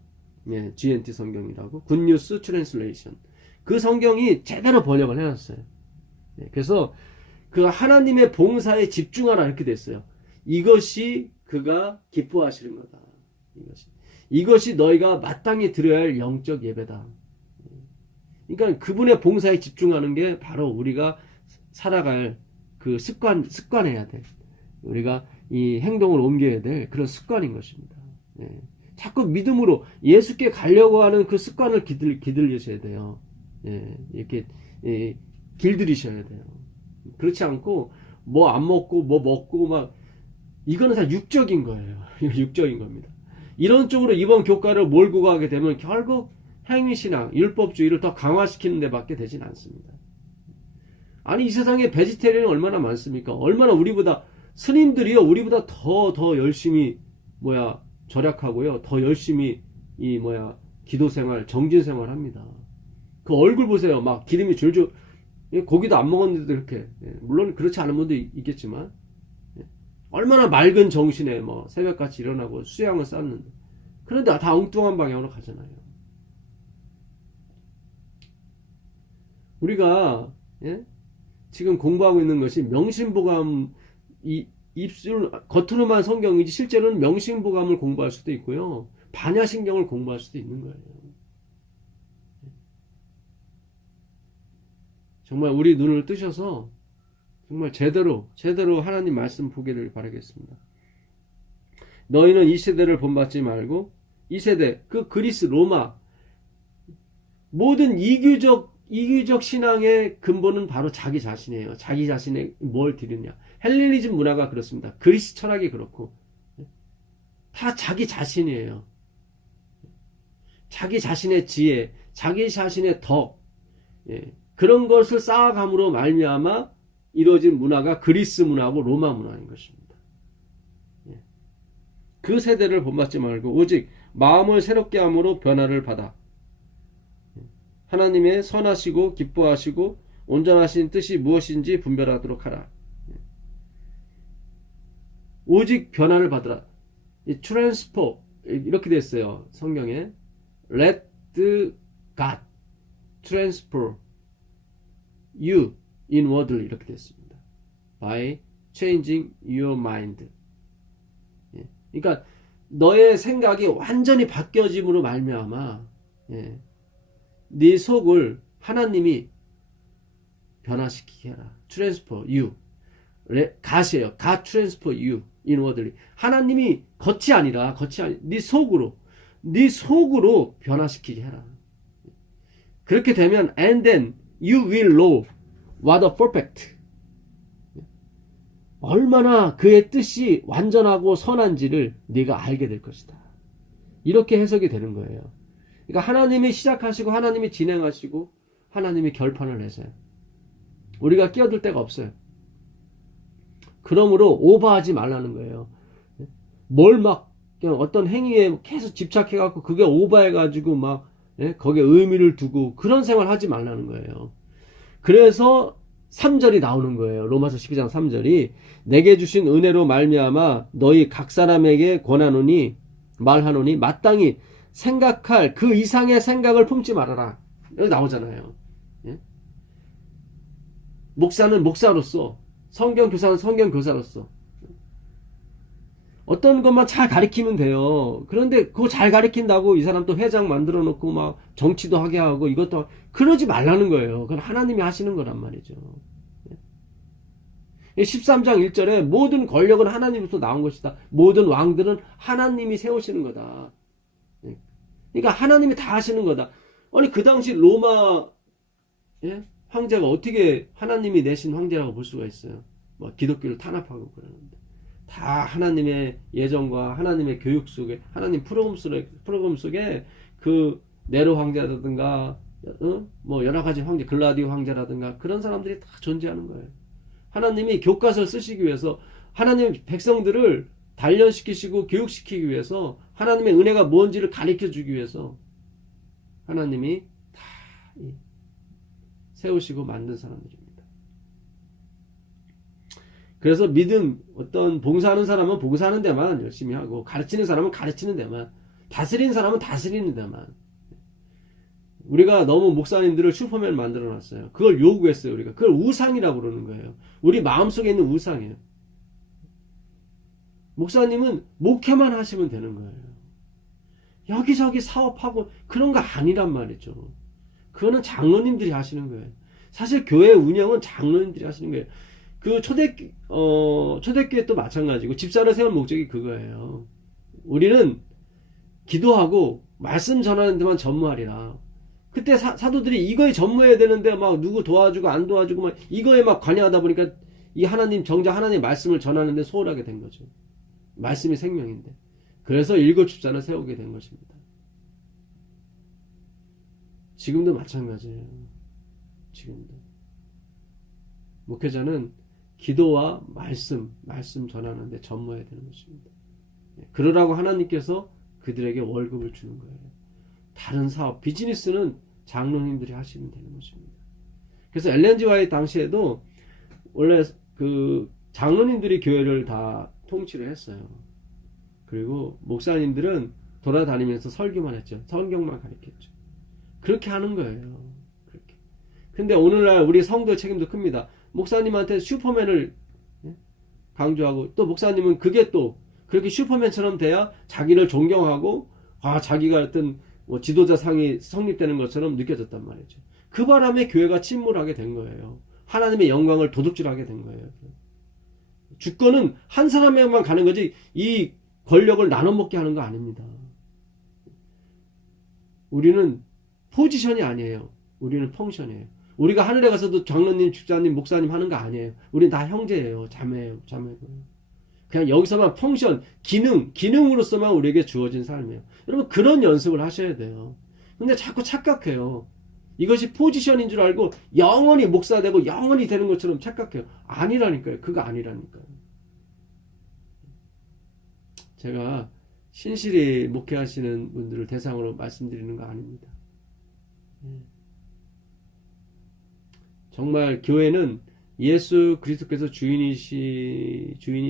GNT 성경이라고 굿 뉴스 트랜슬레이션 그 성경이 제대로 번역을 해놨어요. 그래서 그 하나님의 봉사에 집중하라 이렇게 됐어요. 이것이 그가 기뻐하시는 거다. 이것이 너희가 마땅히 드려야 할 영적 예배다. 그러니까 그분의 봉사에 집중하는 게 바로 우리가 살아갈 그 습관해야 돼. 우리가 이 행동을 옮겨야 될 그런 습관인 것입니다. 예. 자꾸 믿음으로 예수께 가려고 하는 그 습관을 기들리셔야 돼요. 예. 이렇게 길들이셔야 돼요. 그렇지 않고 뭐 안 먹고 뭐 먹고 막 이거는 다 육적인 거예요. 육적인 겁니다. 이런 쪽으로 이번 교과를 몰고 가게 되면 결국 행위신앙, 율법주의를 더 강화시키는 데밖에 되진 않습니다. 아니 이 세상에 베지테리언이 얼마나 많습니까? 얼마나 우리보다 스님들이요 우리보다 더 열심히 절약하고요 더 열심히 기도생활 정진생활 합니다. 그 얼굴 보세요. 막 기름이 줄줄 고기도 안 먹었는데도 이렇게 물론 그렇지 않은 분도 있겠지만 얼마나 맑은 정신에 새벽같이 일어나고 수양을 쌓는데 그런데 다 엉뚱한 방향으로 가잖아요. 우리가 지금 공부하고 있는 것이 명심보감 입술 겉으로만 성경이지 실제로는 명심보감을 공부할 수도 있고요. 반야신경을 공부할 수도 있는 거예요. 정말 우리 눈을 뜨셔서 정말 제대로 하나님 말씀 보기를 바라겠습니다. 너희는 이 세대를 본받지 말고 이 세대 그 그리스 로마 모든 이규적 신앙의 근본은 바로 자기 자신이에요. 자기 자신에 뭘 드리냐. 헬레니즘 문화가 그렇습니다. 그리스 철학이 그렇고 다 자기 자신이에요. 자기 자신의 지혜, 자기 자신의 덕, 그런 것을 쌓아감으로 말미암아 이루어진 문화가 그리스 문화고 로마 문화인 것입니다. 그 세대를 본받지 말고 오직 마음을 새롭게 함으로 변화를 받아 하나님의 선하시고 기뻐하시고 온전하신 뜻이 무엇인지 분별하도록 하라. 오직 변화를 받으라. 트랜스포 이렇게 됐어요. 성경에 Let God transfer you inwardly 이렇게 됐습니다. By changing your mind. 그러니까 너의 생각이 완전히 바뀌어짐으로 말미암아 네 속을 하나님이 변화시키게 하라. Transfer you. God이에요. God transfer you inwardly. 하나님이 겉이 아니라 네 속으로 변화시키게 해라. 그렇게 되면 and then you will know what a perfect. 얼마나 그의 뜻이 완전하고 선한지를 네가 알게 될 것이다. 이렇게 해석이 되는 거예요. 그러니까 하나님이 시작하시고 하나님이 진행하시고 하나님이 결판을 내세요. 우리가 끼어들 데가 없어요. 그러므로 오버하지 말라는 거예요. 그냥 어떤 행위에 계속 집착해갖고 그게 오버해가지고 거기에 의미를 두고 그런 생활 하지 말라는 거예요. 그래서 3절이 나오는 거예요. 로마서 12장 3절이 내게 주신 은혜로 말미암아 너희 각 사람에게 권하노니 말하노니 마땅히 생각할 그 이상의 생각을 품지 말아라. 여기 나오잖아요. 목사는 목사로서 성경교사는 성경교사로서 어떤 것만 잘 가르치면 돼요. 그런데 그거 잘 가르친다고 이 사람 또 회장 만들어 놓고 막 정치도 하게 하고 이것도 그러지 말라는 거예요. 그건 하나님이 하시는 거란 말이죠. 13장 1절에 모든 권력은 하나님으로부터 나온 것이다. 모든 왕들은 하나님이 세우시는 거다. 그러니까 하나님이 다 하시는 거다. 아니 그 당시 로마 황제가 어떻게 하나님이 내신 황제라고 볼 수가 있어요. 기독교를 탄압하고 그러는데 다 하나님의 예정과 하나님의 교육 속에 하나님 프로그램 속에 그 네로 황제라든가 여러 가지 황제 글라디오 황제라든가 그런 사람들이 다 존재하는 거예요. 하나님이 교과서를 쓰시기 위해서 하나님의 백성들을 단련시키시고 교육시키기 위해서 하나님의 은혜가 뭔지를 가르쳐주기 위해서 하나님이 다 세우시고 만든 사람들입니다. 그래서 믿음 어떤 봉사하는 사람은 봉사하는 데만 열심히 하고 가르치는 사람은 가르치는 데만 다스리는 사람은 다스리는 데만 우리가 너무 목사님들을 슈퍼맨 만들어 놨어요. 그걸 요구했어요, 우리가. 그걸 우상이라고 그러는 거예요. 우리 마음속에 있는 우상이에요. 목사님은 목회만 하시면 되는 거예요. 여기저기 사업하고 그런 거 아니란 말이죠. 그거는 장로님들이 하시는 거예요. 사실 교회 운영은 장로님들이 하시는 거예요. 그 초대교회도 마찬가지고 집사를 세운 목적이 그거예요. 우리는 기도하고 말씀 전하는 데만 전무하리라. 그때 사도들이 이거에 전무해야 되는데 막 누구 도와주고 안 도와주고 막 이거에 막 관여하다 보니까 이 하나님 정작 하나님 말씀을 전하는데 소홀하게 된 거죠. 말씀이 생명인데. 그래서 7 집사를 세우게 된 것입니다. 지금도 마찬가지예요. 지금도. 목회자는 기도와 말씀 전하는데 전무해야 되는 것입니다. 그러라고 하나님께서 그들에게 월급을 주는 거예요. 다른 사업, 비즈니스는 장로님들이 하시면 되는 것입니다. 그래서 엘렌 지 화이트 당시에도 원래 그 장로님들이 교회를 다 통치를 했어요. 그리고 목사님들은 돌아다니면서 설교만 했죠. 성경만 가르쳤죠. 그렇게 하는 거예요. 그렇게. 근데 오늘날 우리 성도의 책임도 큽니다. 목사님한테 슈퍼맨을 강조하고 또 목사님은 그게 또 그렇게 슈퍼맨처럼 돼야 자기를 존경하고 자기가 어떤 지도자 상이 성립되는 것처럼 느껴졌단 말이죠. 그 바람에 교회가 침몰하게 된 거예요. 하나님의 영광을 도둑질하게 된 거예요. 주권은 한 사람에게만 가는 거지 이 권력을 나눠 먹게 하는 거 아닙니다. 우리는 포지션이 아니에요. 우리는 펑션이에요. 우리가 하늘에 가서도 장로님, 집사님, 목사님 하는 거 아니에요. 우리는 다 형제예요. 자매예요. 그냥 여기서만 펑션, 기능으로서만 우리에게 주어진 삶이에요. 여러분 그런 연습을 하셔야 돼요. 근데 자꾸 착각해요. 이것이 포지션인 줄 알고 영원히 목사 되고 영원히 되는 것처럼 착각해요. 아니라니까요. 그거 아니라니까요. 제가 신실히 목회하시는 분들을 대상으로 말씀드리는 거 아닙니다. 정말 교회는 예수 그리스도께서 주인이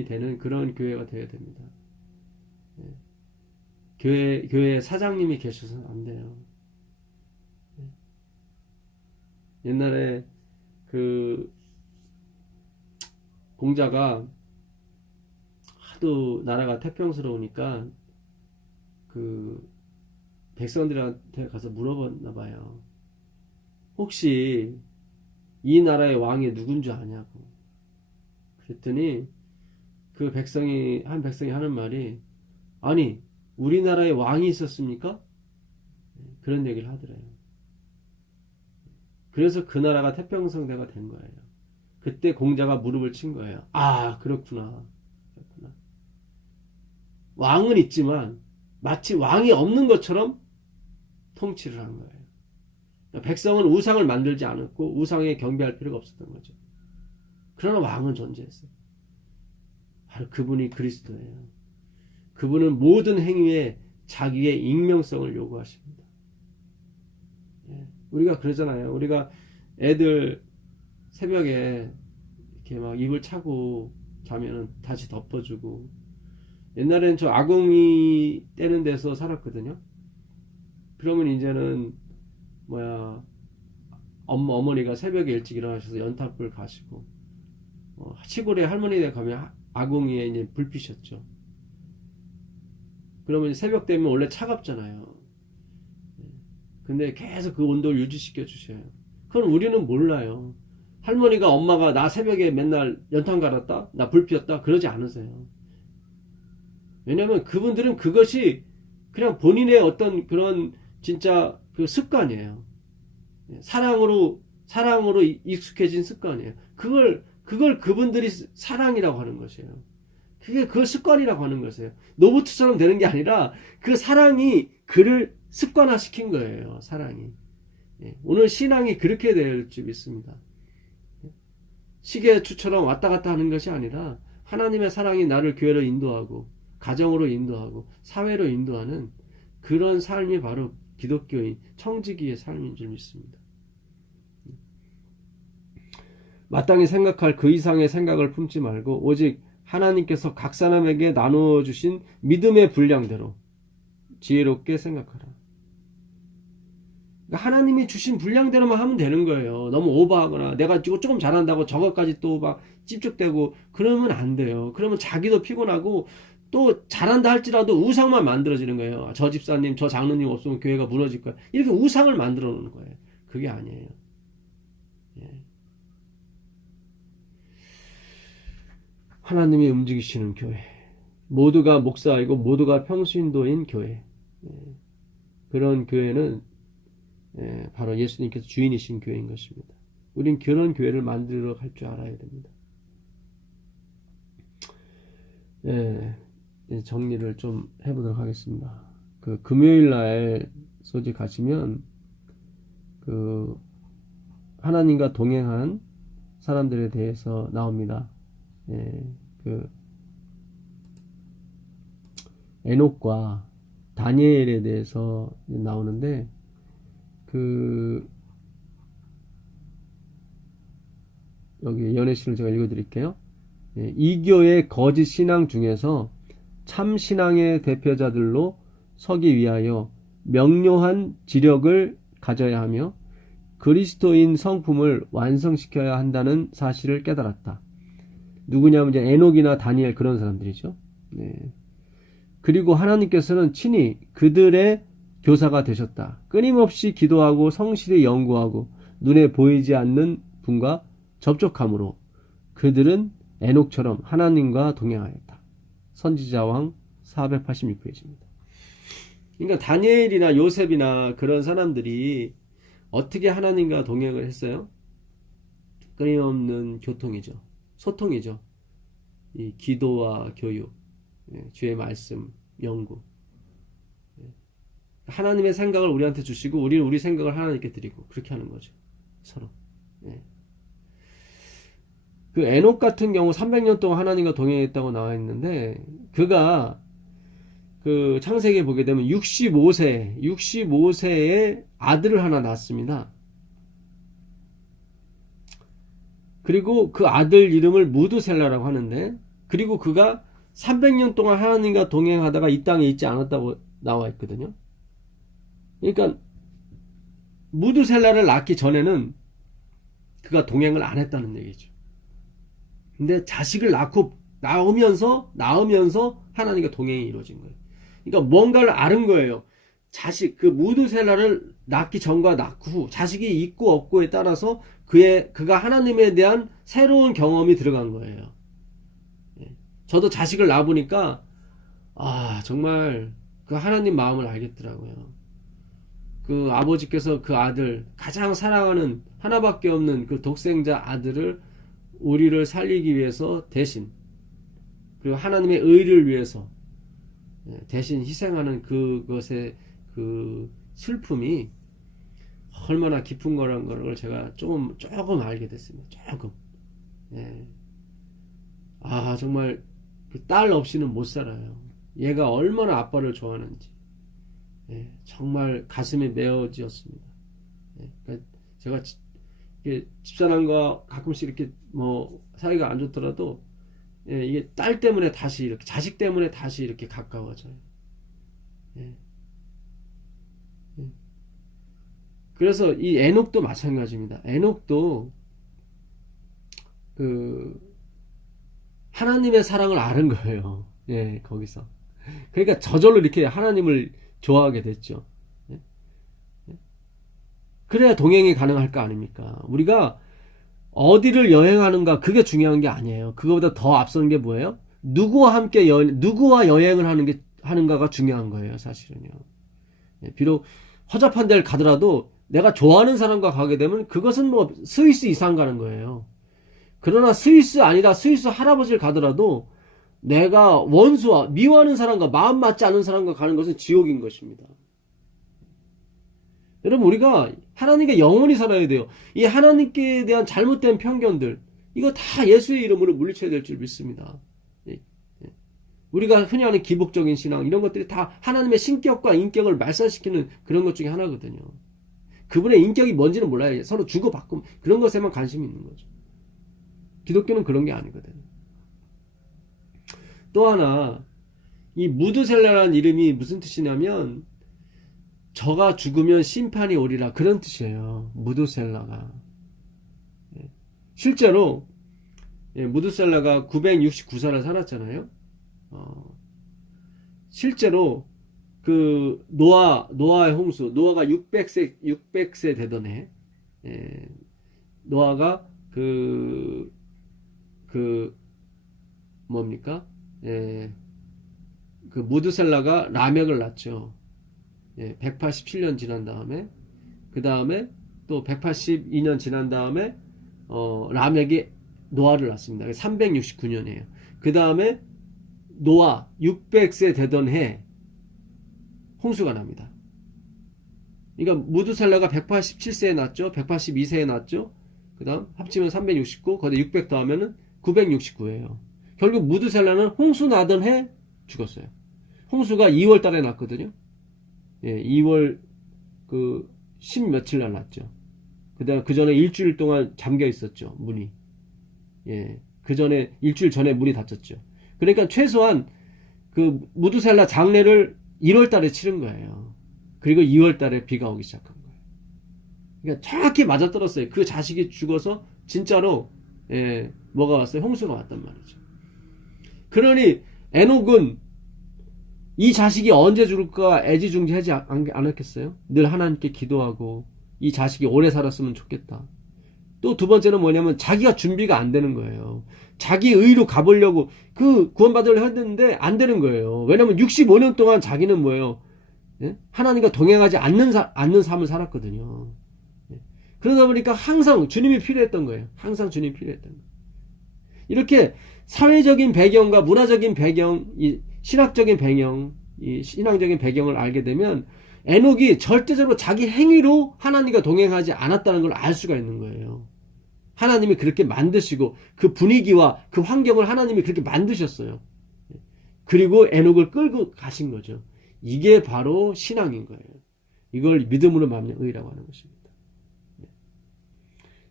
되는 그런 교회가 되어야 됩니다. 교회 사장님이 계셔서는 안 돼요. 옛날에 그 공자가 하도 나라가 태평스러우니까 그 백성들한테 가서 물어봤나 봐요. 혹시 이 나라의 왕이 누군지 아냐고. 그랬더니 그 한 백성이 하는 말이 아니 우리나라에 왕이 있었습니까? 그런 얘기를 하더래요. 그래서 그 나라가 태평성대가 된 거예요. 그때 공자가 무릎을 친 거예요. 그렇구나. 왕은 있지만 마치 왕이 없는 것처럼 통치를 한 거예요. 백성은 우상을 만들지 않았고 우상에 경배할 필요가 없었던 거죠. 그러나 왕은 존재했어요. 바로 그분이 그리스도예요. 그분은 모든 행위에 자기의 익명성을 요구하십니다. 우리가 그러잖아요. 우리가 애들 새벽에 이렇게 막 이불 차고 자면은 다시 덮어주고. 옛날에는 저 아궁이 떼는 데서 살았거든요. 그러면 이제는 어머니가 새벽에 일찍 일어나셔서 연탄불 가시고 시골에 할머니네 가면 아궁이에 이제 불 피셨죠. 그러면 새벽 되면 원래 차갑잖아요. 근데 계속 그 온도를 유지시켜 주셔요. 그건 우리는 몰라요. 할머니가 엄마가 나 새벽에 맨날 연탄 갈았다? 나 불 피웠다? 그러지 않으세요. 왜냐면 그분들은 그것이 그냥 본인의 어떤 그런 진짜 그 습관이에요. 사랑으로 익숙해진 습관이에요. 그걸 그분들이 사랑이라고 하는 것이에요. 그걸 습관이라고 하는 것이에요. 노부트처럼 되는 게 아니라 그 사랑이 그를 습관화시킨 거예요. 사랑이. 오늘 신앙이 그렇게 될 줄 믿습니다. 시계추처럼 왔다 갔다 하는 것이 아니라 하나님의 사랑이 나를 교회로 인도하고 가정으로 인도하고 사회로 인도하는 그런 삶이 바로 기독교인 청지기의 삶인 줄 믿습니다. 마땅히 생각할 그 이상의 생각을 품지 말고 오직 하나님께서 각 사람에게 나누어 주신 믿음의 분량대로 지혜롭게 생각하라. 그러니까 하나님이 주신 분량대로만 하면 되는 거예요. 너무 오버하거나 내가 조금 잘한다고 저것까지 또 막 찝쩍대고 그러면 안 돼요. 그러면 자기도 피곤하고 또 잘한다 할지라도 우상만 만들어지는 거예요. 저 집사님, 저 장로님 없으면 교회가 무너질 거야. 이렇게 우상을 만들어 놓는 거예요. 그게 아니에요. 예. 하나님이 움직이시는 교회. 모두가 목사이고 모두가 평신도인 교회. 예. 그런 교회는 바로 예수님께서 주인이신 교회인 것입니다. 우린 그런 교회를 만들어 갈 줄 알아야 됩니다. 정리를 좀 해보도록 하겠습니다. 그 금요일 날 소집 가시면 그 하나님과 동행한 사람들에 대해서 나옵니다. 그 에녹과 다니엘에 대해서 나오는데 여기 예언의 제가 읽어드릴게요. 이교의 거짓 신앙 중에서 참 신앙의 대표자들로 서기 위하여 명료한 지력을 가져야 하며 그리스도인 성품을 완성시켜야 한다는 사실을 깨달았다. 누구냐면 이제 에녹이나 다니엘 그런 사람들이죠. 그리고 하나님께서는 친히 그들의 교사가 되셨다. 끊임없이 기도하고 성실히 연구하고 눈에 보이지 않는 분과 접촉함으로 그들은 에녹처럼 하나님과 동행하였다. 선지자왕 486페이지입니다. 그러니까 다니엘이나 요셉이나 그런 사람들이 어떻게 하나님과 동행을 했어요? 끊임없는 교통이죠. 소통이죠. 이 기도와 교육, 주의 말씀, 연구. 하나님의 생각을 우리한테 주시고 우리는 우리 생각을 하나님께 드리고 그렇게 하는 거죠. 서로. 그 에녹 같은 경우 300년 동안 하나님과 동행했다고 나와 있는데 그가 그 창세기에 보게 되면 65세에 아들을 하나 낳았습니다. 그리고 그 아들 이름을 무드셀라라고 하는데 그리고 그가 300년 동안 하나님과 동행하다가 이 땅에 있지 않았다고 나와 있거든요. 그러니까 무드셀라를 낳기 전에는 그가 동행을 안 했다는 얘기죠. 근데 자식을 낳으면서 하나님과 동행이 이루어진 거예요. 그러니까 뭔가를 아는 거예요. 그 무드셀라를 낳기 전과 낳고 후 자식이 있고 없고에 따라서 그가 하나님에 대한 새로운 경험이 들어간 거예요. 저도 자식을 낳아보니까 정말 그 하나님 마음을 알겠더라고요. 그 아버지께서 그 아들 가장 사랑하는 하나밖에 없는 그 독생자 아들을 우리를 살리기 위해서 대신 그리고 하나님의 의를 위해서 대신 희생하는 그것의 그 슬픔이 얼마나 깊은 거라는 걸 제가 조금 알게 됐습니다. 조금. 정말 그 딸 없이는 못 살아요. 얘가 얼마나 아빠를 좋아하는지. 정말 가슴이 메어지었습니다. 그러니까 제가 집사람과 가끔씩 이렇게 뭐 사이가 안 좋더라도 이게 딸 때문에 다시 이렇게 자식 때문에 다시 이렇게 가까워져요. 그래서 이 에녹도 마찬가지입니다. 에녹도 그 하나님의 사랑을 아는 거예요. 거기서. 그러니까 저절로 이렇게 하나님을 좋아하게 됐죠. 그래야 동행이 가능할 거 아닙니까? 우리가 어디를 여행하는가 그게 중요한 게 아니에요. 그거보다 더 앞서는 게 뭐예요? 누구와 여행을 하는가가 중요한 거예요, 사실은요. 비록 허접한 데를 가더라도 내가 좋아하는 사람과 가게 되면 그것은 뭐 스위스 이상 가는 거예요. 그러나 스위스 아니다 스위스 할아버지를 가더라도 내가 미워하는 사람과 마음 맞지 않는 사람과 가는 것은 지옥인 것입니다. 여러분 우리가 하나님께 영원히 살아야 돼요. 이 하나님께 대한 잘못된 편견들 이거 다 예수의 이름으로 물리쳐야 될 줄 믿습니다. 우리가 흔히 하는 기복적인 신앙 이런 것들이 다 하나님의 신격과 인격을 말살시키는 그런 것 중에 하나거든요. 그분의 인격이 뭔지는 몰라요. 서로 주고받고 그런 것에만 관심이 있는 거죠. 기독교는 그런 게 아니거든요. 또 하나 이 무드셀라라는 이름이 무슨 뜻이냐면 저가 죽으면 심판이 오리라 그런 뜻이에요. 무드셀라가. 실제로 무드셀라가 969살을 살았잖아요. 실제로 그 노아의 홍수, 노아가 600세 되던 해, 노아가 뭡니까? 그 무드셀라가 라멕을 낳죠. 187년 지난 다음에, 그 다음에 또 182년 지난 다음에 라멕이 노아를 낳습니다. 369년이에요. 그 다음에 노아 600세 되던 해 홍수가 납니다. 그러니까 무드셀라가 187세에 낳았죠. 182세에 낳았죠. 그 다음 합치면 369, 거기다 600 더하면은 969예요. 결국 무드셀라는 홍수 나던 해 죽었어요. 홍수가 2월 달에 났거든요. 2월 10 며칠 날 났죠. 그 전에 일주일 동안 잠겨 있었죠, 문이. 그 전에, 일주일 전에 문이 닫혔죠. 그러니까 최소한 그 무드셀라 장례를 1월 달에 치른 거예요. 그리고 2월 달에 비가 오기 시작한 거예요. 그러니까 정확히 맞아떨었어요. 그 자식이 죽어서 진짜로, 뭐가 왔어요? 홍수가 왔단 말이죠. 그러니, 에녹은 이 자식이 언제 죽을까 애지중지하지 않았겠어요? 늘 하나님께 기도하고 이 자식이 오래 살았으면 좋겠다. 또 두 번째는 뭐냐면 자기가 준비가 안 되는 거예요. 자기 의로 가보려고 구원받으려고 했는데 안 되는 거예요. 왜냐면 65년 동안 자기는 뭐예요? 하나님과 동행하지 않는 삶을 살았거든요. 그러다 보니까 항상 주님이 필요했던 거예요. 항상 주님이 필요했던 거예요. 이렇게 사회적인 배경과 문화적인 배경, 이 신학적인 배경, 이 신앙적인 배경을 알게 되면 에녹이 절대적으로 자기 행위로 하나님과 동행하지 않았다는 걸 알 수가 있는 거예요. 하나님이 그렇게 만드시고 그 분위기와 그 환경을 하나님이 그렇게 만드셨어요. 그리고 에녹을 끌고 가신 거죠. 이게 바로 신앙인 거예요. 이걸 믿음으로 말미암아 의라고 하는 것입니다.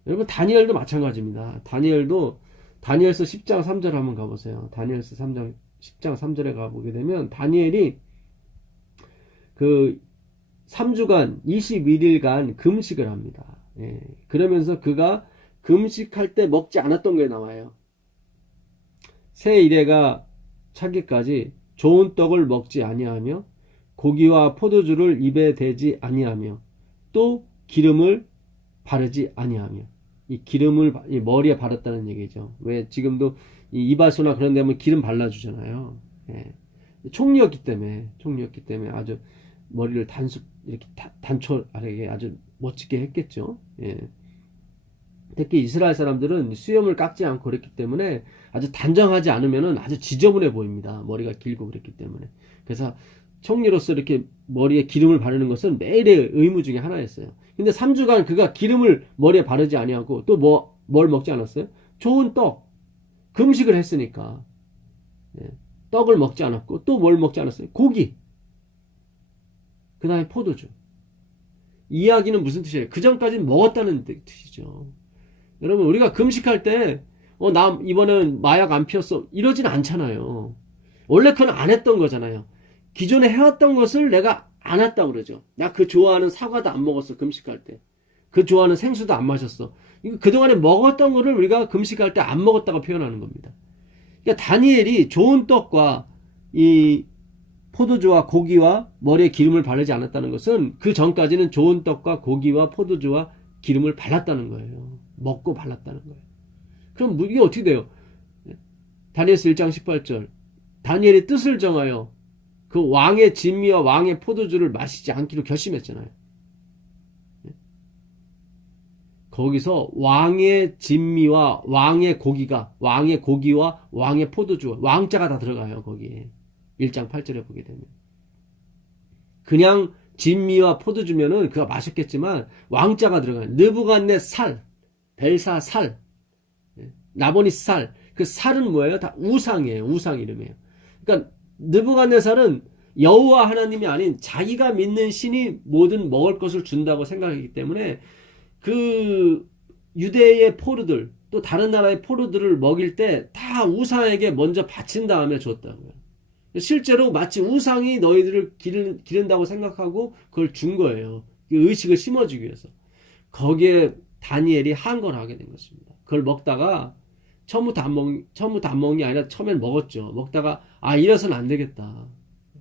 여러분 다니엘도 마찬가지입니다. 다니엘서 10장 3절 한번 가보세요. 다니엘서 10장 3절에 가보게 되면 다니엘이 그 3주간 21일간 금식을 합니다. 그러면서 그가 금식할 때 먹지 않았던 게 나와요. 새 이래가 차기까지 좋은 떡을 먹지 아니하며 고기와 포도주를 입에 대지 아니하며 또 기름을 바르지 아니하며. 이 기름을 머리에 바랐다는 얘기죠. 왜 지금도 이 이발소나 그런 데 하면 기름 발라주잖아요. 총리였기 때문에 아주 머리를 이렇게 단촐하게 아주 멋지게 했겠죠. 특히 이스라엘 사람들은 수염을 깎지 않고 그랬기 때문에 아주 단정하지 않으면은 아주 지저분해 보입니다. 머리가 길고 그랬기 때문에. 그래서 총리로서 이렇게 머리에 기름을 바르는 것은 매일의 의무 중에 하나였어요. 근데 3주간 그가 기름을 머리에 바르지 아니하고 또 뭘 먹지 않았어요? 좋은 떡. 금식을 했으니까. 떡을 먹지 않았고 또 뭘 먹지 않았어요? 고기. 그 다음에 포도주. 이 이야기는 무슨 뜻이에요? 그 전까지는 먹었다는 뜻이죠. 여러분 우리가 금식할 때 나 이번엔 마약 안 피웠어 이러진 않잖아요. 원래 그건 안 했던 거잖아요. 기존에 해왔던 것을 내가 안 했다고 그러죠. 나 그 좋아하는 사과도 안 먹었어 금식할 때. 그 좋아하는 생수도 안 마셨어. 이거 그동안에 먹었던 거를 우리가 금식할 때 안 먹었다고 표현하는 겁니다. 그러니까 다니엘이 좋은 떡과 이 포도주와 고기와 머리에 기름을 바르지 않았다는 것은 그 전까지는 좋은 떡과 고기와 포도주와 기름을 발랐다는 거예요. 먹고 발랐다는 거예요. 그럼 이게 어떻게 돼요? 다니엘서 1장 18절 다니엘이 뜻을 정하여 그 왕의 진미와 왕의 포도주를 마시지 않기로 결심했잖아요. 거기서 왕의 진미와 왕의 고기와 왕의 포도주 왕자가 다 들어가요. 거기에 1장 8절에 보게 되면 그냥 진미와 포도주면은 그가 마셨겠지만 왕자가 들어가요. 느부갓네살, 벨사살, 나보니살. 그 살은 뭐예요? 다 우상이에요. 우상 이름이에요. 그러니까 느부갓네살은 여호와 하나님이 아닌 자기가 믿는 신이 모든 먹을 것을 준다고 생각하기 때문에 그 유대의 포로들 또 다른 나라의 포로들을 먹일 때 다 우상에게 먼저 바친 다음에 줬다고요. 실제로 마치 우상이 너희들을 기른다고 생각하고 그걸 준 거예요. 의식을 심어주기 위해서. 거기에 다니엘이 항거하게 된 것입니다. 그걸 먹다가 처음부터 안 먹는 게 아니라 처음엔 먹었죠. 먹다가 이래서는 안 되겠다.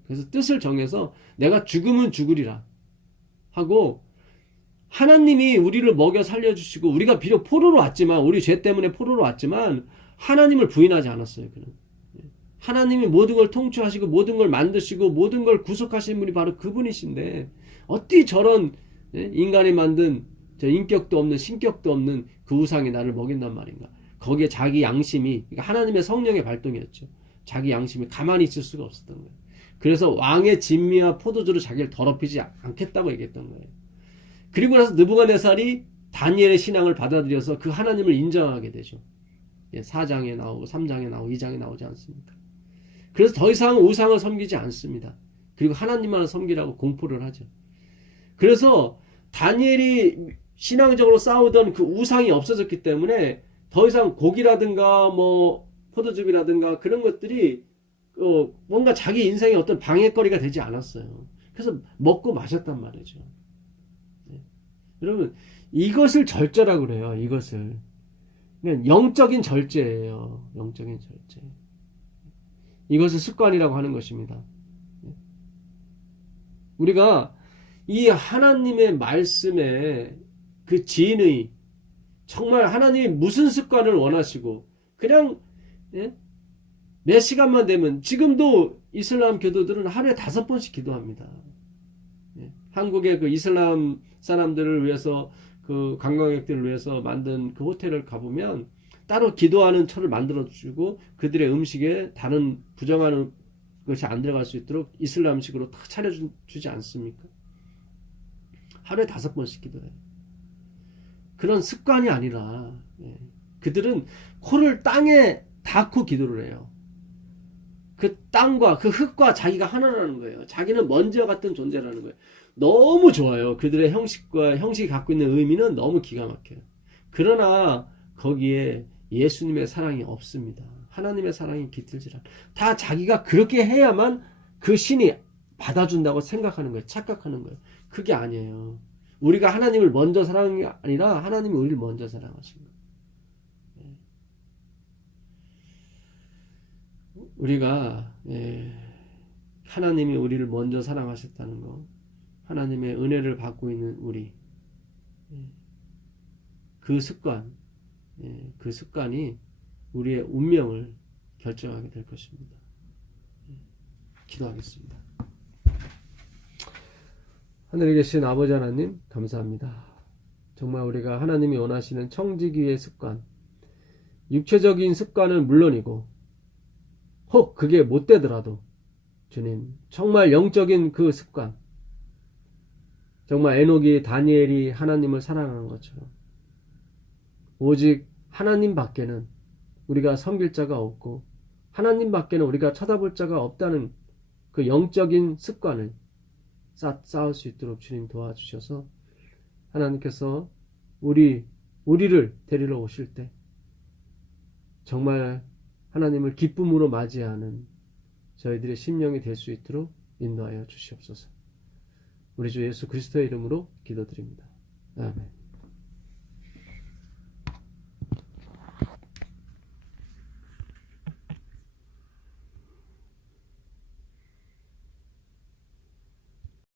그래서 뜻을 정해서 내가 죽으면 죽으리라 하고, 하나님이 우리를 먹여 살려주시고 우리가 비록 포로로 왔지만, 우리 죄 때문에 포로로 왔지만 하나님을 부인하지 않았어요. 그는. 하나님이 모든 걸 통치하시고 모든 걸 만드시고 모든 걸 구속하시는 분이 바로 그분이신데, 어떻게 저런 인간이 만든 저 인격도 없는 신격도 없는 그 우상이 나를 먹인단 말인가. 거기에 자기 양심이, 그러니까 하나님의 성령의 발동이었죠. 자기 양심이 가만히 있을 수가 없었던 거예요. 그래서 왕의 진미와 포도주로 자기를 더럽히지 않겠다고 얘기했던 거예요. 그리고 나서 느부갓네살이 다니엘의 신앙을 받아들여서 그 하나님을 인정하게 되죠. 4장에 나오고 3장에 나오고 2장에 나오지 않습니까? 그래서 더 이상 우상을 섬기지 않습니다. 그리고 하나님만 섬기라고 공포를 하죠. 그래서 다니엘이 신앙적으로 싸우던 그 우상이 없어졌기 때문에 더 이상 고기라든가 뭐 포도즙이라든가 그런 것들이 뭔가 자기 인생의 어떤 방해거리가 되지 않았어요. 그래서 먹고 마셨단 말이죠. 여러분, 이것을 절제라고 그래요. 이것을. 영적인 절제예요. 영적인 절제. 이것을 습관이라고 하는 것입니다. 우리가 이 하나님의 말씀에 그 진의, 정말 하나님이 무슨 습관을 원하시고, 그냥 몇 시간만 되면, 지금도 이슬람 교도들은 하루에 5번씩 기도합니다. 한국의 그 이슬람 사람들을 위해서, 그 관광객들을 위해서 만든 그 호텔을 가보면 따로 기도하는 처를 만들어주고 그들의 음식에 다른 부정하는 것이 안 들어갈 수 있도록 이슬람식으로 다 차려주지 않습니까? 하루에 5번씩 기도해요. 그런 습관이 아니라 그들은 코를 땅에 닿고 기도를 해요. 그 땅과 그 흙과 자기가 하나라는 거예요. 자기는 먼지와 같은 존재라는 거예요. 너무 좋아요. 그들의 형식이 갖고 있는 의미는 너무 기가 막혀요. 그러나 거기에 예수님의 사랑이 없습니다. 하나님의 사랑이 깃들지 않아요. 다 자기가 그렇게 해야만 그 신이 받아준다고 생각하는 거예요. 착각하는 거예요. 그게 아니에요. 우리가 하나님을 먼저 사랑한 게 아니라 하나님이 우리를 먼저 사랑하신 거예요. 우리가 하나님이 우리를 먼저 사랑하셨다는 거, 하나님의 은혜를 받고 있는 우리, 그 습관, 그 습관이 우리의 운명을 결정하게 될 것입니다. 기도하겠습니다. 하늘에 계신 아버지 하나님, 감사합니다. 정말 우리가 하나님이 원하시는 청지기의 습관, 육체적인 습관은 물론이고 혹 그게 못 되더라도 주님, 정말 영적인 그 습관, 정말 에녹이 다니엘이 하나님을 사랑한 것처럼 오직 하나님 밖에는 우리가 섬길 자가 없고 하나님 밖에는 우리가 쳐다볼 자가 없다는 그 영적인 습관을 쌓을 수 있도록 주님 도와주셔서 하나님께서 우리를 데리러 오실 때 정말 하나님을 기쁨으로 맞이하는 저희들의 심령이 될 수 있도록 인도하여 주시옵소서. 우리 주 예수 그리스도의 이름으로 기도드립니다. 아멘.